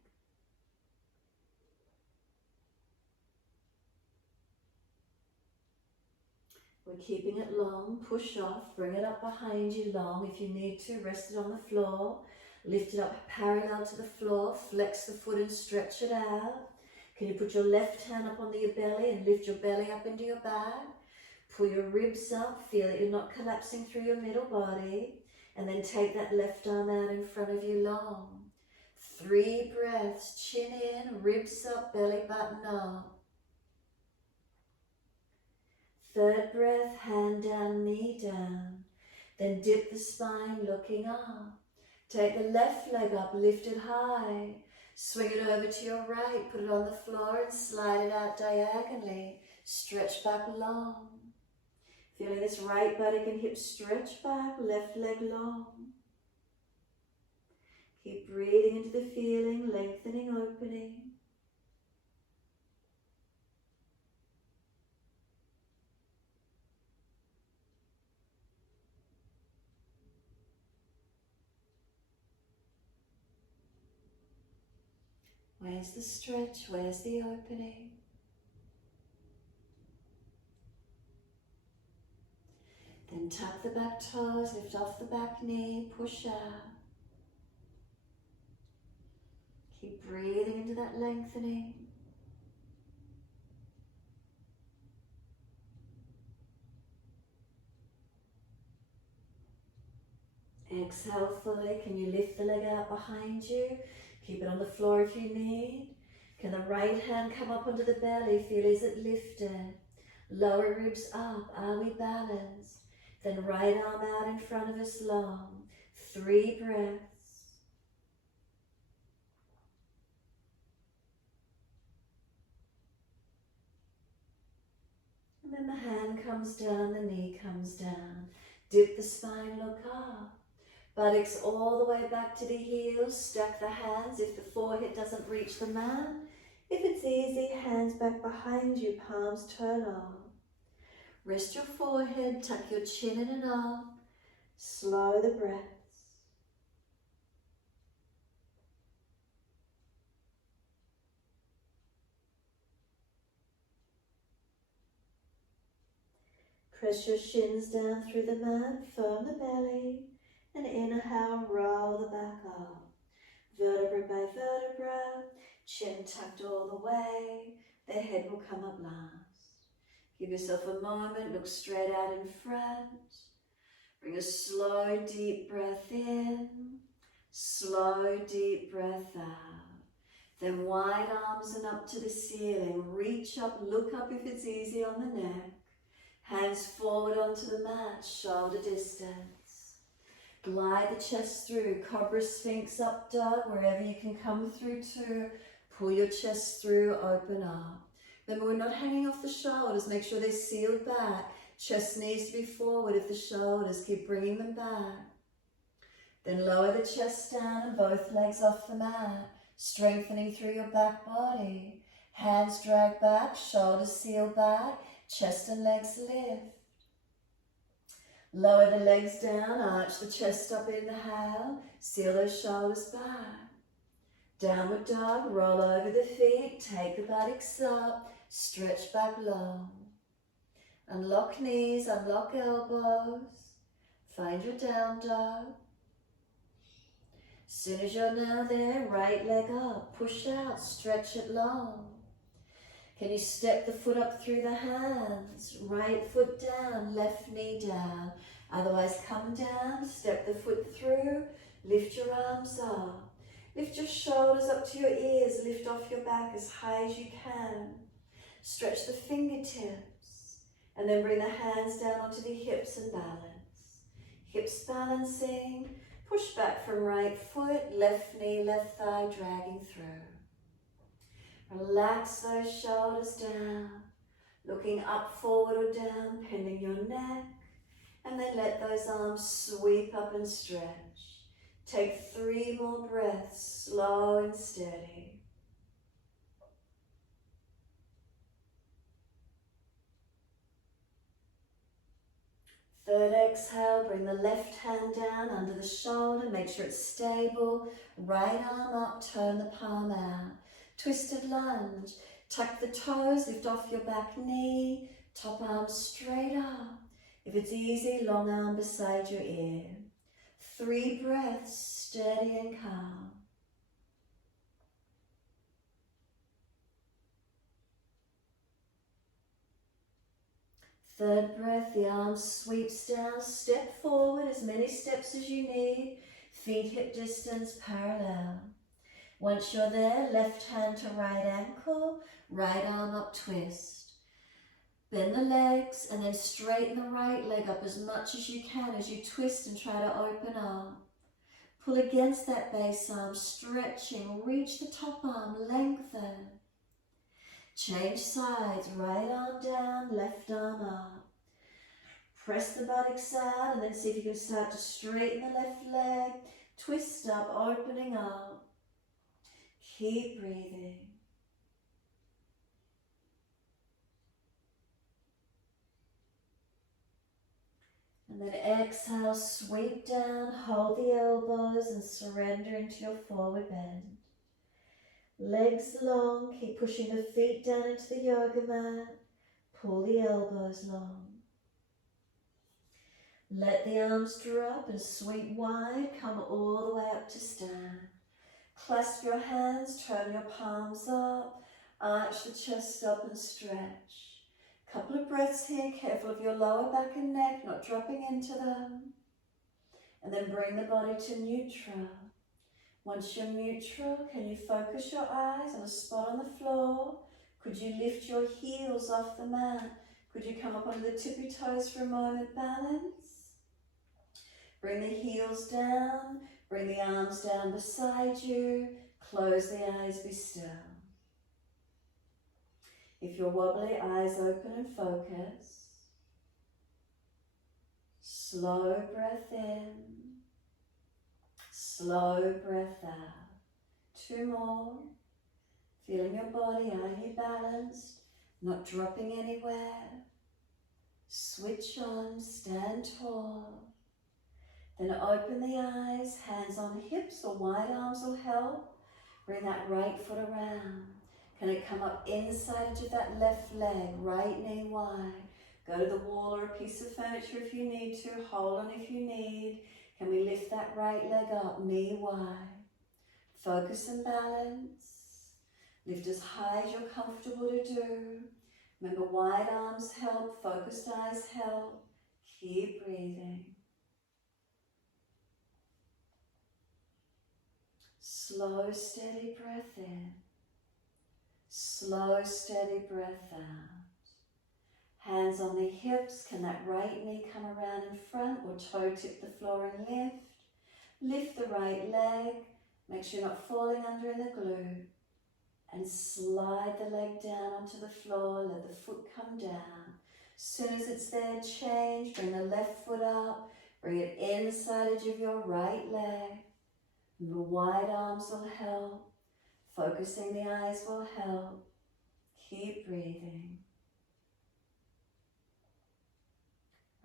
We're keeping it long, push off, bring it up behind you long. If you need to, rest it on the floor. Lift it up parallel to the floor, flex the foot and stretch it out. Can you put your left hand up onto your belly and lift your belly up into your back? Pull your ribs up, feel that you're not collapsing through your middle body. And then take that left arm out in front of you long. 3 breaths, chin in, ribs up, belly button up. 3rd breath, hand down, knee down. Then dip the spine, looking up. Take the left leg up, lift it high. Swing it over to your right, put it on the floor and slide it out diagonally. Stretch back long. Feeling this right buttock and hip stretch back, left leg long. Keep breathing into the feeling, lengthening, opening. Where's the stretch? Where's the opening? Then tuck the back toes, lift off the back knee, push out. Keep breathing into that lengthening. Exhale fully. Can you lift the leg out behind you? Keep it on the floor if you need. Can the right hand come up onto the belly? Feel, is it lifted? Lower ribs up. Are we balanced? Then right arm out in front of us long. 3 breaths. And then the hand comes down, the knee comes down. Dip the spine, look up. Buttocks all the way back to the heels. Stack the hands if the forehead doesn't reach the mat. If it's easy, hands back behind you, palms turn up. Rest your forehead, tuck your chin in and up. Slow the breaths. Press your shins down through the mat, firm the belly, and inhale, roll the back up. Vertebra by vertebra, chin tucked all the way, the head will come up last. Give yourself a moment, look straight out in front. Bring a slow, deep breath in, slow, deep breath out. Then wide arms and up to the ceiling. Reach up, look up if it's easy on the neck. Hands forward onto the mat, shoulder distance. Glide the chest through, Cobra Sphinx up dog, wherever you can come through to. Pull your chest through, open up. Remember, we're not hanging off the shoulders, make sure they're sealed back. Chest needs to be forward if the shoulders, keep bringing them back. Then lower the chest down and both legs off the mat, strengthening through your back body. Hands drag back, shoulders seal back, chest and legs lift. Lower the legs down, arch the chest up, inhale, seal those shoulders back. Downward dog, roll over the feet, take the buttocks up, stretch back long. Unlock knees, unlock elbows, find your down dog. Soon as you're now there, right leg up, push out, stretch it long. Can you step the foot up through the hands? Right foot down, left knee down. Otherwise come down, step the foot through, lift your arms up. Lift your shoulders up to your ears, lift off your back as high as you can. Stretch the fingertips, and then bring the hands down onto the hips and balance. Hips balancing, push back from right foot, left knee, left thigh, dragging through. Relax those shoulders down, looking up, forward or down, bending your neck, and then let those arms sweep up and stretch. Take 3 more breaths, slow and steady. Third exhale, bring the left hand down under the shoulder, make sure it's stable. Right arm up, turn the palm out. Twisted lunge, tuck the toes, lift off your back knee, top arm straight up. If it's easy, long arm beside your ear. 3 breaths, steady and calm. Third breath, the arm sweeps down, step forward as many steps as you need, feet hip distance parallel. Once you're there, left hand to right ankle, right arm up, twist. Bend the legs and then straighten the right leg up as much as you can as you twist and try to open up. Pull against that base arm, stretching, reach the top arm, lengthen. Change sides, right arm down, left arm up. Press the buttocks out and then see if you can start to straighten the left leg, twist up, opening up. Keep breathing. And then exhale, sweep down, hold the elbows and surrender into your forward bend. Legs long, keep pushing the feet down into the yoga mat. Pull the elbows long. Let the arms drop and sweep wide, come all the way up to stand. Clasp your hands, turn your palms up, arch the chest up and stretch. Couple of breaths here, careful of your lower back and neck, not dropping into them. And then bring the body to neutral. Once you're neutral, can you focus your eyes on a spot on the floor? Could you lift your heels off the mat? Could you come up onto the tippy toes for a moment, balance? Bring the heels down, bring the arms down beside you, close the eyes, be still. If you're wobbly, eyes open and focus. Slow breath in, slow breath out. 2 more. Feeling your body, are you balanced? Not dropping anywhere. Switch on, stand tall. Then open the eyes, hands on hips or wide arms will help. Bring that right foot around. Can it come up inside of that left leg, right knee wide? Go to the wall or a piece of furniture if you need to. Hold on if you need. Can we lift that right leg up, knee wide? Focus and balance. Lift as high as you're comfortable to do. Remember, wide arms help, focused eyes help. Keep breathing. Slow, steady breath in. Slow, steady breath out. Hands on the hips. Can that right knee come around in front or toe tip the floor and lift? Lift the right leg. Make sure you're not falling under in the glute. And slide the leg down onto the floor. Let the foot come down. As soon as it's there, change. Bring the left foot up. Bring it inside edge of your right leg. The wide arms will help. Focusing the eyes will help. Keep breathing.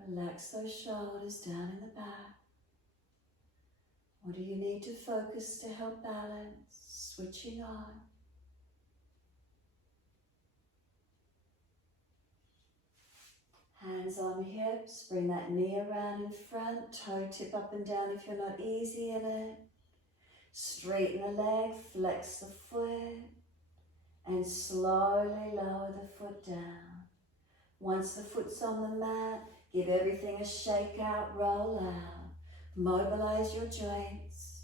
Relax those shoulders down in the back. What do you need to focus to help balance? Switching on. Hands on hips, bring that knee around in front, toe tip up and down if you're not easy in it. Straighten the leg, flex the foot, and slowly lower the foot down. Once the foot's on the mat, give everything a shake out, roll out. Mobilize your joints.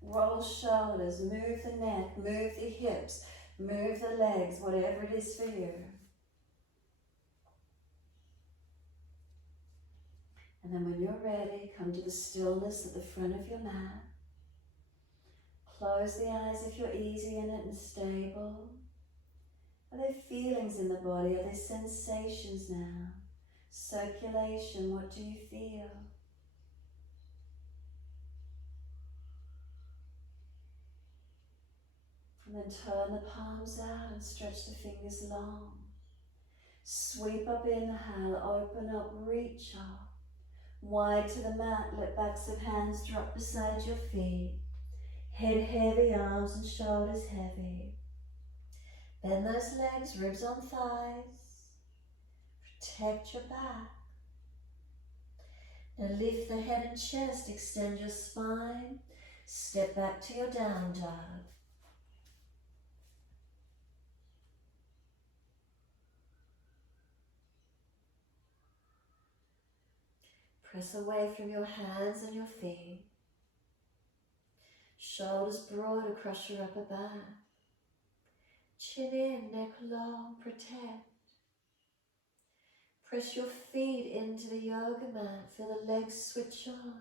Roll shoulders, move the neck, move the hips, move the legs, whatever it is for you. And then when you're ready, come to the stillness at the front of your mat. Close the eyes if you're easy in it and stable. Are there feelings in the body? Are there sensations now? Circulation, what do you feel? And then turn the palms out and stretch the fingers long. Sweep up, inhale, open up, reach up. Wide to the mat, let backs of hands drop beside your feet. Head heavy, arms and shoulders heavy. Bend those legs, ribs on thighs. Protect your back. Now lift the head and chest, extend your spine. Step back to your down dog. Press away from your hands and your feet. Shoulders broad across your upper back. Chin in, neck long, protect. Press your feet into the yoga mat. Feel the legs switch on.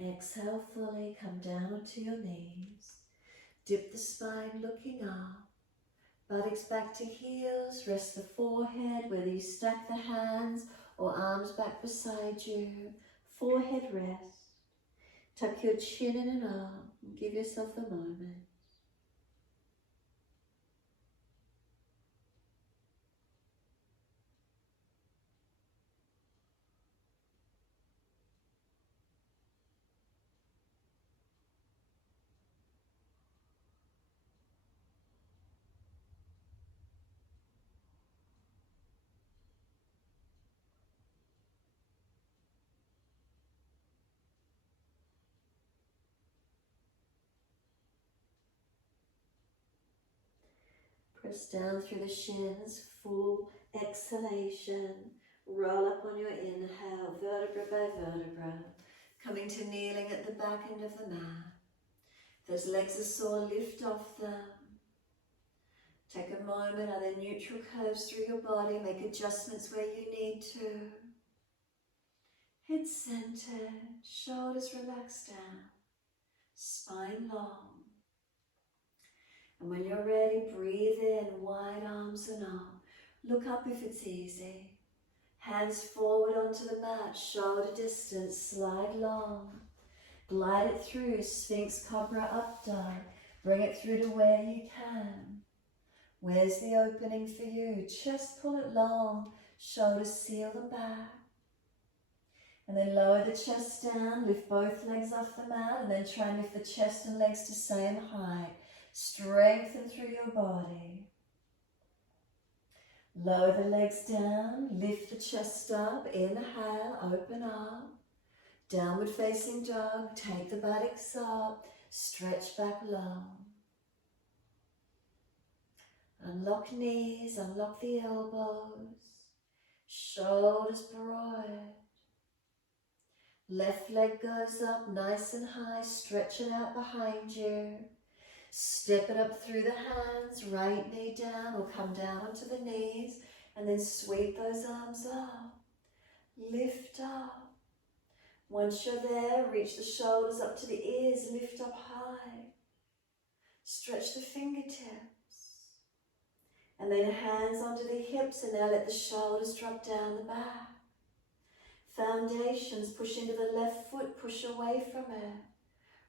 Exhale fully, come down onto your knees. Dip the spine looking up. Buttocks back to heels, rest the forehead, whether you stack the hands or arms back beside you. Forehead rest. Tuck your chin in and up. Give yourself a moment. Press down through the shins, full exhalation. Roll up on your inhale, vertebra by vertebra. Coming to kneeling at the back end of the mat. Those legs are sore, lift off them. Take a moment, are there neutral curves through your body? Make adjustments where you need to. Head centered, shoulders relaxed down, spine long. And when you're ready, breathe in, wide arms and up. Look up if it's easy. Hands forward onto the mat, shoulder distance, slide long. Glide it through, Sphinx Cobra up dog. Bring it through to where you can. Where's the opening for you? Chest pull it long, shoulders seal them back. And then lower the chest down, lift both legs off the mat, and then try and lift the chest and legs to same height. Strengthen through your body. Lower the legs down, lift the chest up, inhale, open up. Downward facing dog, take the buttocks up, stretch back long. Unlock knees, unlock the elbows, shoulders broad. Left leg goes up nice and high, stretch it out behind you. Step it up through the hands, right knee down or come down onto the knees, and then sweep those arms up. Lift up. Once you're there, reach the shoulders up to the ears, lift up high. Stretch the fingertips. And then hands onto the hips, and now let the shoulders drop down the back. Foundations, push into the left foot, push away from it.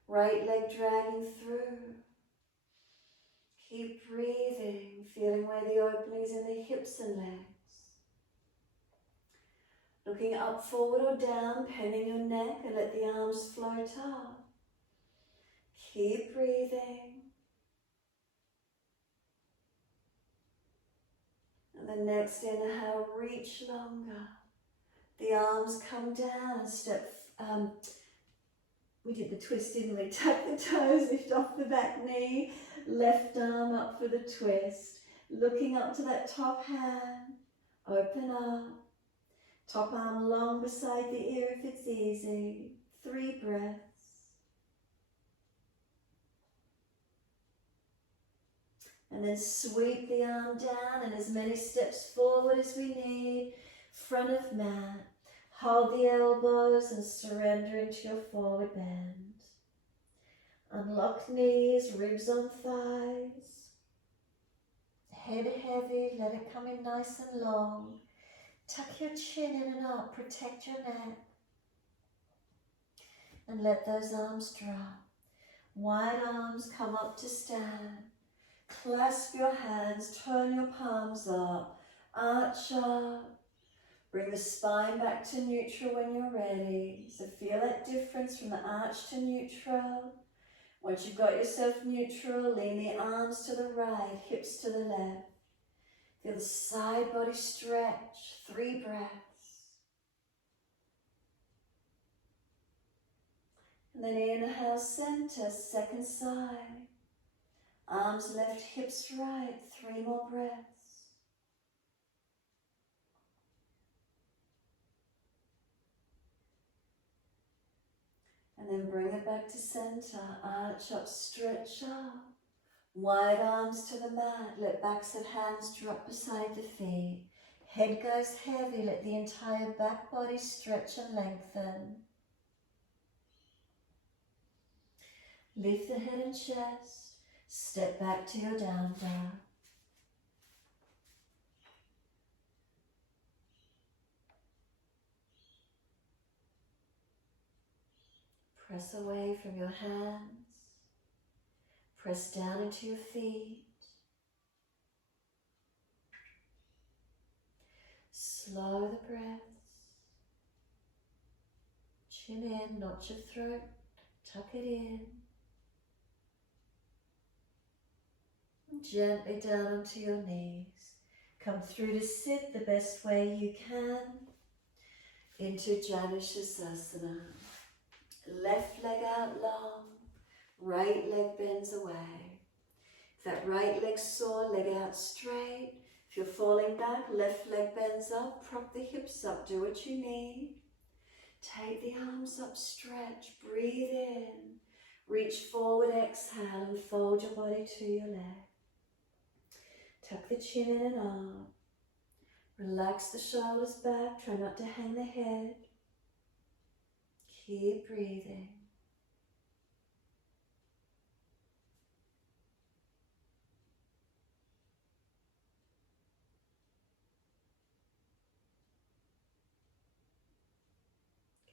Right leg dragging through. Keep breathing, feeling where the openings in the hips and legs. Looking up, forward or down, penning your neck and let the arms float up. Keep breathing. And the next inhale, reach longer. The arms come down, step, we did the twist, didn't we? Tuck the toes, lift off the back knee, left arm up for the twist. Looking up to that top hand, open up. Top arm long beside the ear if it's easy. 3 breaths. And then sweep the arm down and as many steps forward as we need. Front of mat. Hold the elbows and surrender into your forward bend. Unlock knees, ribs on thighs. Head heavy, let it come in nice and long. Tuck your chin in and up, protect your neck. And let those arms drop. Wide arms come up to stand. Clasp your hands, turn your palms up, arch up. Bring the spine back to neutral when you're ready. So feel that difference from the arch to neutral. Once you've got yourself neutral, lean the arms to the right, hips to the left. Feel the side body stretch, 3 breaths. And then inhale, center, second side. Arms left, hips right, 3 more breaths. And then bring it back to center, arch up, stretch up. Wide arms to the mat, let backs of hands drop beside the feet. Head goes heavy, let the entire back body stretch and lengthen. Lift the head and chest, step back to your down dog. Press away from your hands. Press down into your feet. Slow the breaths. Chin in, notch your throat, tuck it in. And gently down onto your knees. Come through to sit the best way you can into Janushasana. Left leg out long. Right leg bends away. If that right leg's sore, leg out straight. If you're falling back, left leg bends up, prop the hips up, do what you need. Take the arms up, stretch, breathe in. Reach forward, exhale, and fold your body to your leg. Tuck the chin in and up. Relax the shoulders back, try not to hang the head. Keep breathing.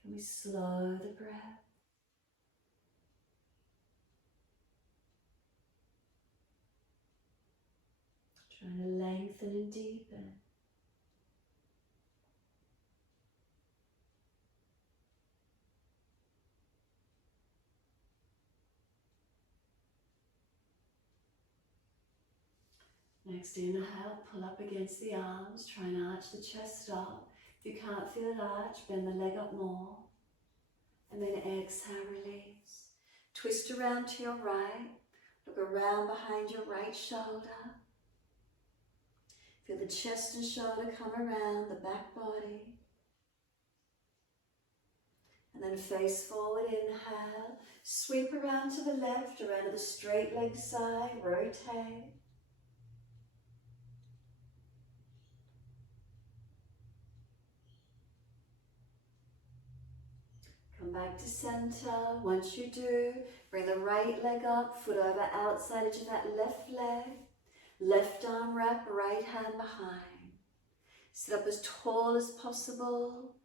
Can we slow the breath? Trying to lengthen and deepen. Next inhale, pull up against the arms, try and arch the chest up. If you can't feel it arch, bend the leg up more. And then exhale, release. Twist around to your right, look around behind your right shoulder. Feel the chest and shoulder come around the back body. And then face forward, inhale. Sweep around to the left, around to the straight leg side, rotate. Come back to center. Once you do, bring the right leg up, foot over outside edge of that left leg. Left arm wrap, right hand behind. Sit up as tall as possible.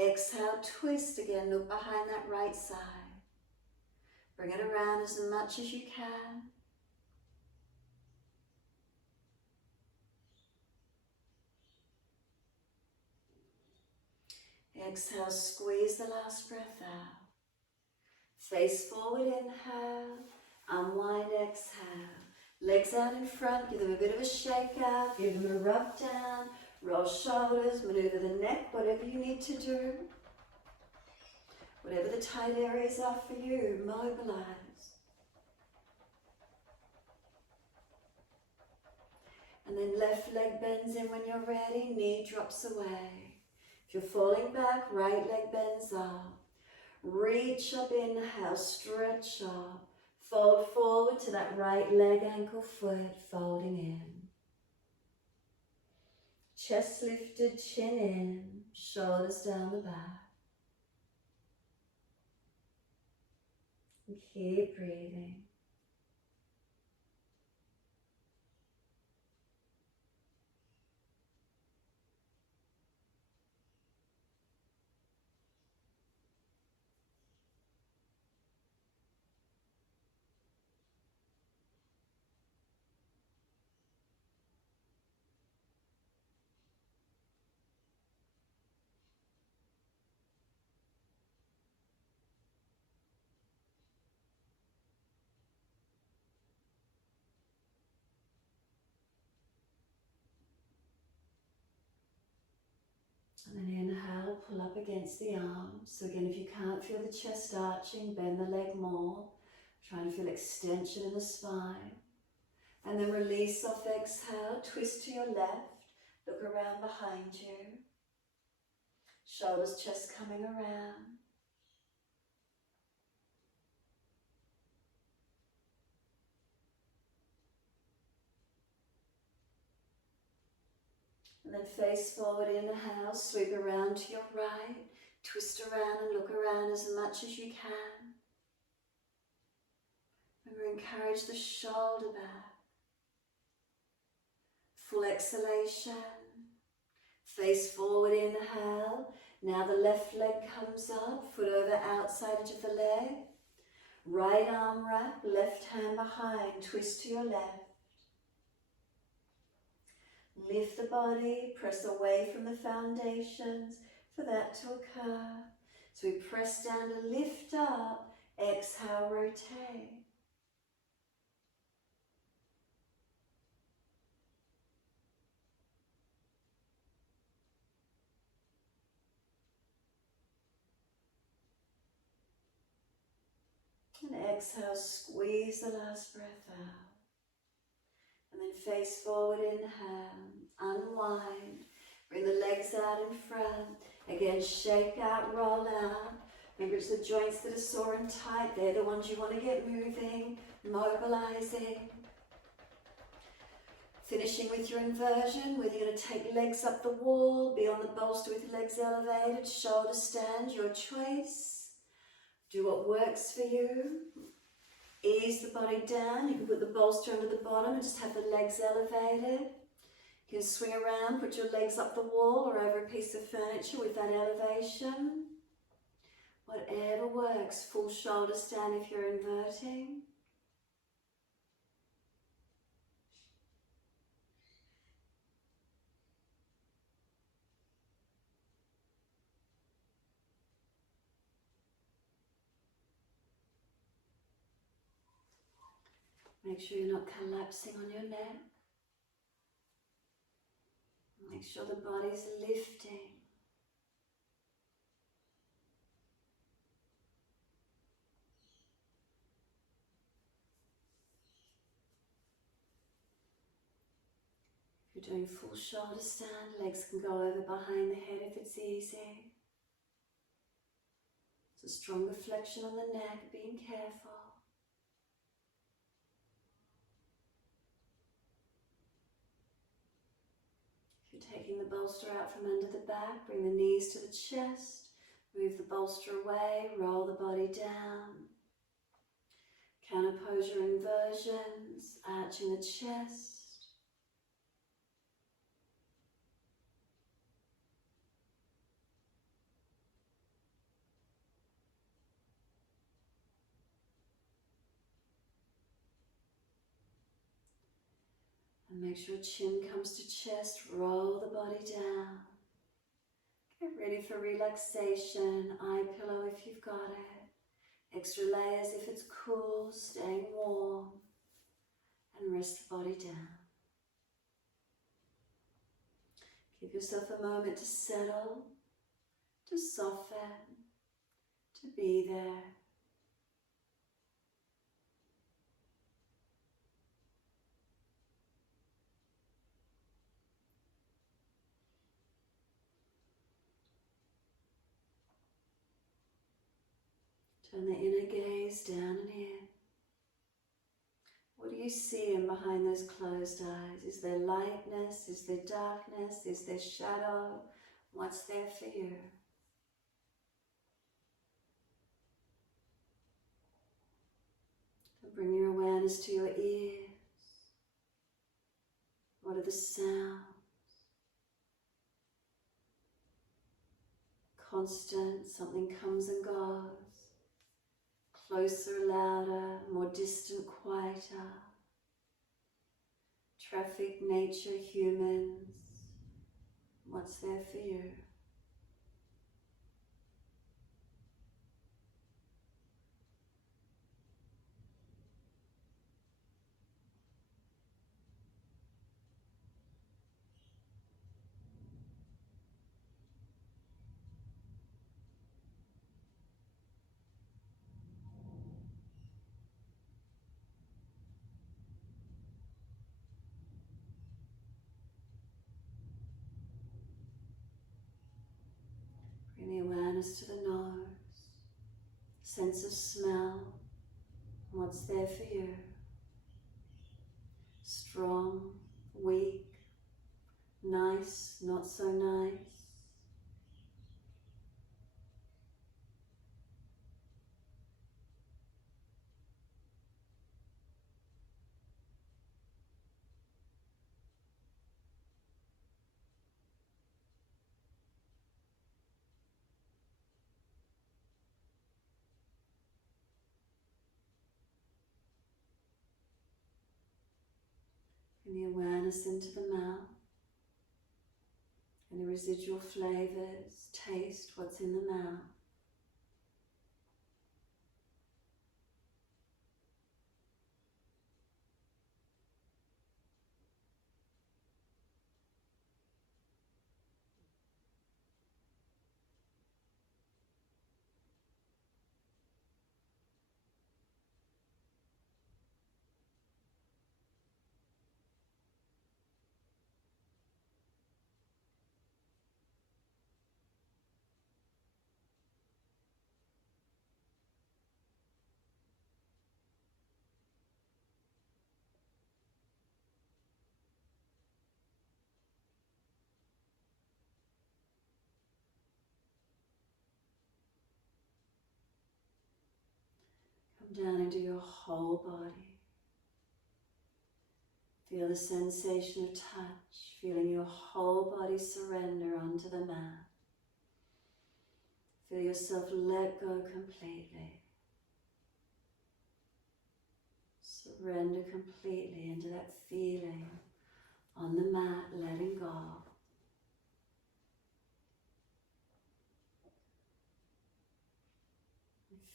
Exhale, twist again, look behind that right side. Bring it around as much as you can. Exhale, squeeze the last breath out. Face forward, inhale. Unwind, exhale. Legs out in front, give them a bit of a shake out, give them a rub down, roll shoulders, maneuver the neck, whatever you need to do. Whatever the tight areas are for you, mobilize. And then left leg bends in when you're ready, knee drops away. If you're falling back, right leg bends up. Reach up, inhale, stretch up. Fold forward to that right leg, ankle, foot, folding in. Chest lifted, chin in, shoulders down the back. And keep breathing. And then inhale, pull up against the arms. So again, if you can't feel the chest arching, bend the leg more. Try and feel extension in the spine. And then release off, exhale, twist to your left. Look around behind you. Shoulders, chest coming around. And then face forward, inhale, sweep around to your right. Twist around and look around as much as you can. Remember, encourage the shoulder back. Full exhalation. Face forward, inhale. Now the left leg comes up, foot over outside edge of the leg. Right arm wrap, left hand behind, twist to your left. Lift the body, press away from the foundations for that to occur. So we press down to lift up, exhale, rotate. And exhale, squeeze the last breath out. And then face forward, inhale, unwind. Bring the legs out in front. Again, shake out, roll out. Remember, it's the joints that are sore and tight. They're the ones you want to get moving, mobilizing. Finishing with your inversion, whether you're going to take legs up the wall, be on the bolster with legs elevated, shoulder stand, your choice. Do what works for you. Ease the body down. You can put the bolster under the bottom and just have the legs elevated. You can swing around, put your legs up the wall or over a piece of furniture with that elevation. Whatever works. Full shoulder stand if you're inverting. Make sure you're not collapsing on your neck. Make sure the body's lifting. If you're doing full shoulder stand, legs can go over behind the head if it's easy. It's a stronger flexion on the neck, being careful. If you're taking the bolster out from under the back, bring the knees to the chest, move the bolster away, roll the body down. Counterposure inversions, arching the chest. And make sure chin comes to chest, roll the body down. Get ready for relaxation, eye pillow if you've got it. Extra layers if it's cool, staying warm. And rest the body down. Give yourself a moment to settle, to soften, to be there. Turn the inner gaze down and in. What do you see in behind those closed eyes? Is there lightness? Is there darkness? Is there shadow? What's there for you? And bring your awareness to your ears. What are the sounds? Constant, something comes and goes. Closer, louder, more distant, quieter. Traffic, nature, humans. What's there for you? Bring the awareness to the nose, sense of smell, what's there for you. Strong, weak, nice, not so nice. Bring the awareness into the mouth. Any residual flavors, taste what's in the mouth. Come down into your whole body. Feel the sensation of touch, feeling your whole body surrender onto the mat. Feel yourself let go completely. Surrender completely into that feeling on the mat, letting go.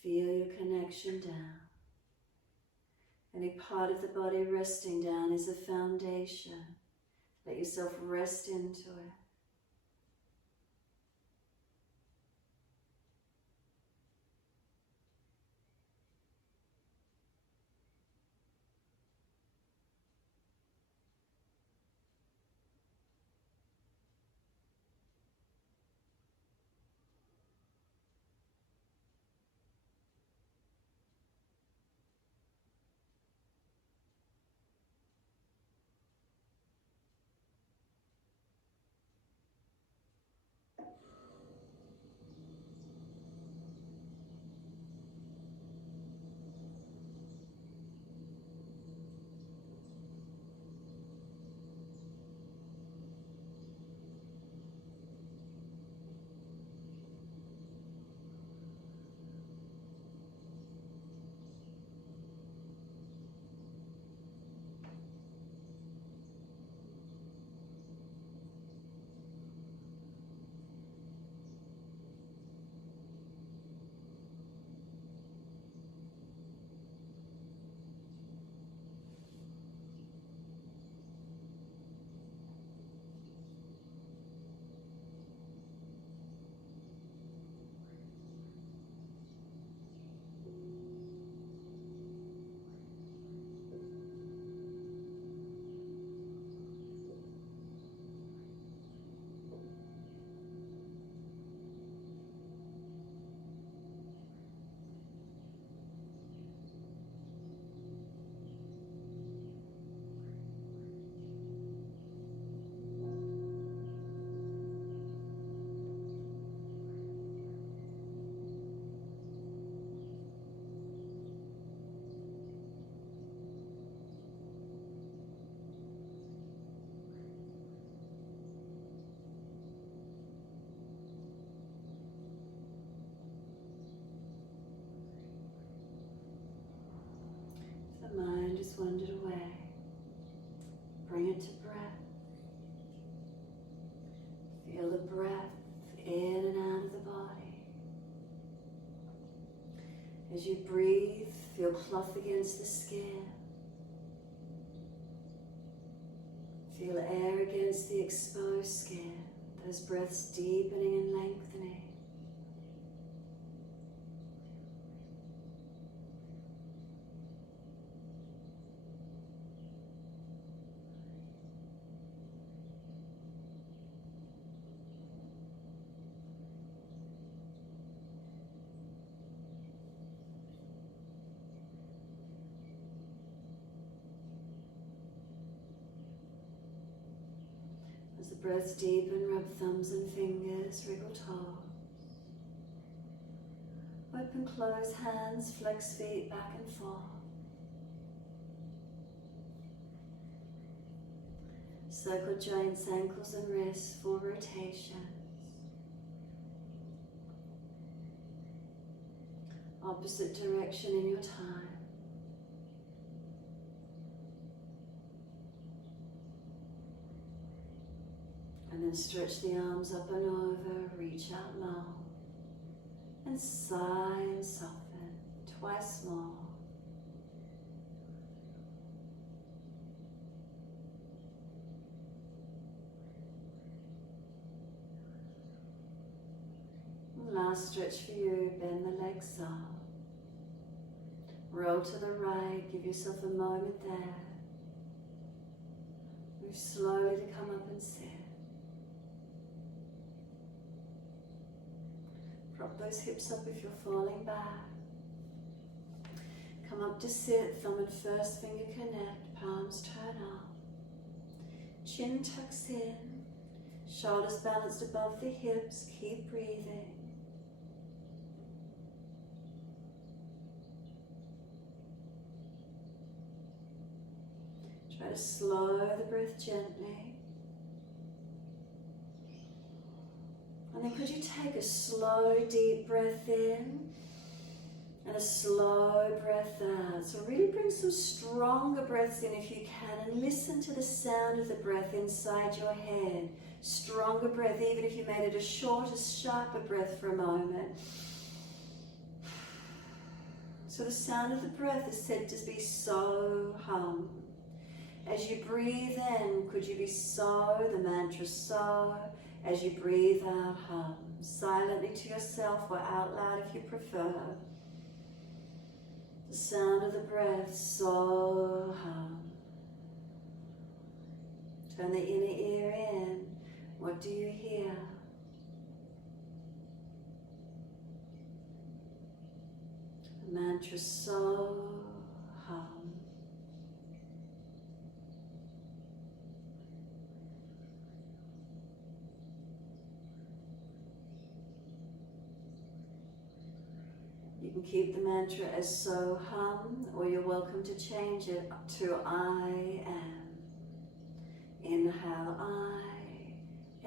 Feel your connection down. Any part of the body resting down is a foundation Let yourself rest into it. The mind just wandered away. Bring it to breath. Feel the breath in and out of the body. As you breathe, feel cloth against the skin. Feel air against the exposed skin. Those breaths deepening and lengthening. As the breaths deepen, rub thumbs and fingers, wriggle toes. Open, close hands, flex feet back and forth. Circle joints, ankles and wrists, full rotations. Opposite direction in your time. And then stretch the arms up and over, reach out long. And sigh and soften, twice more. And last stretch for you, bend the legs up. Roll to the right, give yourself a moment there. Move slowly to come up and sit. Drop those hips up if you're falling back. Come up to sit, thumb and first finger connect, palms turn up. Chin tucks in, shoulders balanced above the hips, keep breathing. Try to slow the breath gently. And then could you take a slow, deep breath in and a slow breath out. So really bring some stronger breaths in if you can, and listen to the sound of the breath inside your head. Stronger breath, even if you made it a shorter, sharper breath for a moment. So the sound of the breath is said to be so hum. As you breathe in, could you be so, the mantra so. As you breathe out, hum. Silently to yourself or out loud if you prefer. The sound of the breath, so, hum. Turn the inner ear in. What do you hear? The mantra, so, hum. You can keep the mantra as so hum, or you're welcome to change it to I am. Inhale I,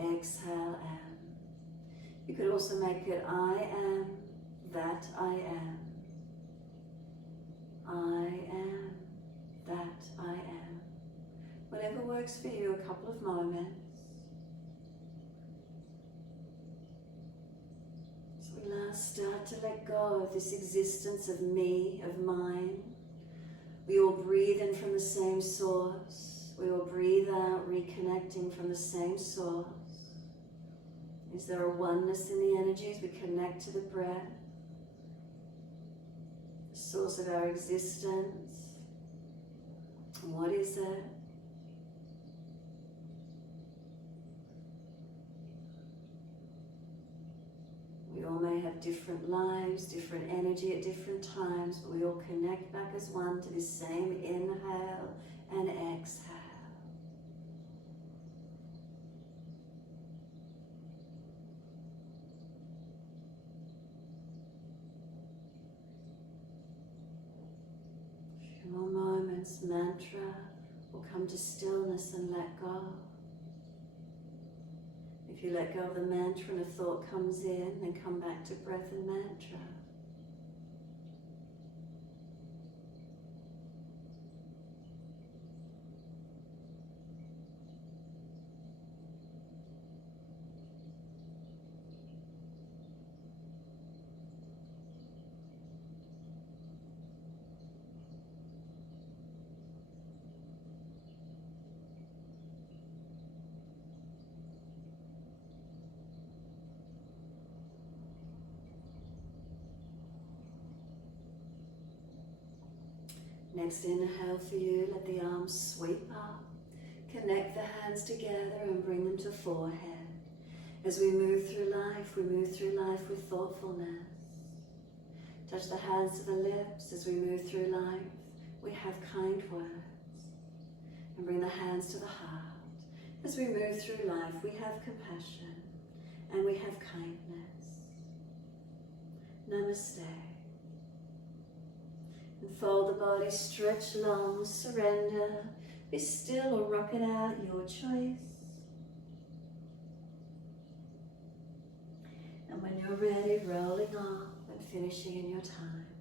exhale am. You could also make it I am, that I am. I am, that I am. Whatever works for you, a couple of moments. We now start to let go of this existence of me, of mine. We all breathe in from the same source. We all breathe out, reconnecting from the same source. Is there a oneness in the energies? We connect to the breath, the source of our existence. And what is it? We all may have different lives, different energy at different times, but we all connect back as one to this same inhale and exhale. A few more moments, mantra will come to stillness and let go. If you let go of the mantra and a thought comes in, then come back to breath and mantra. Next inhale for you, let the arms sweep up. Connect the hands together and bring them to forehead. As we move through life with thoughtfulness. Touch the hands to the lips as we move through life. We have kind words. And bring the hands to the heart. As we move through life, we have compassion and we have kindness. Namaste. And fold the body, stretch long, surrender. Be still or rock it out, your choice. And when you're ready, rolling off and finishing in your time.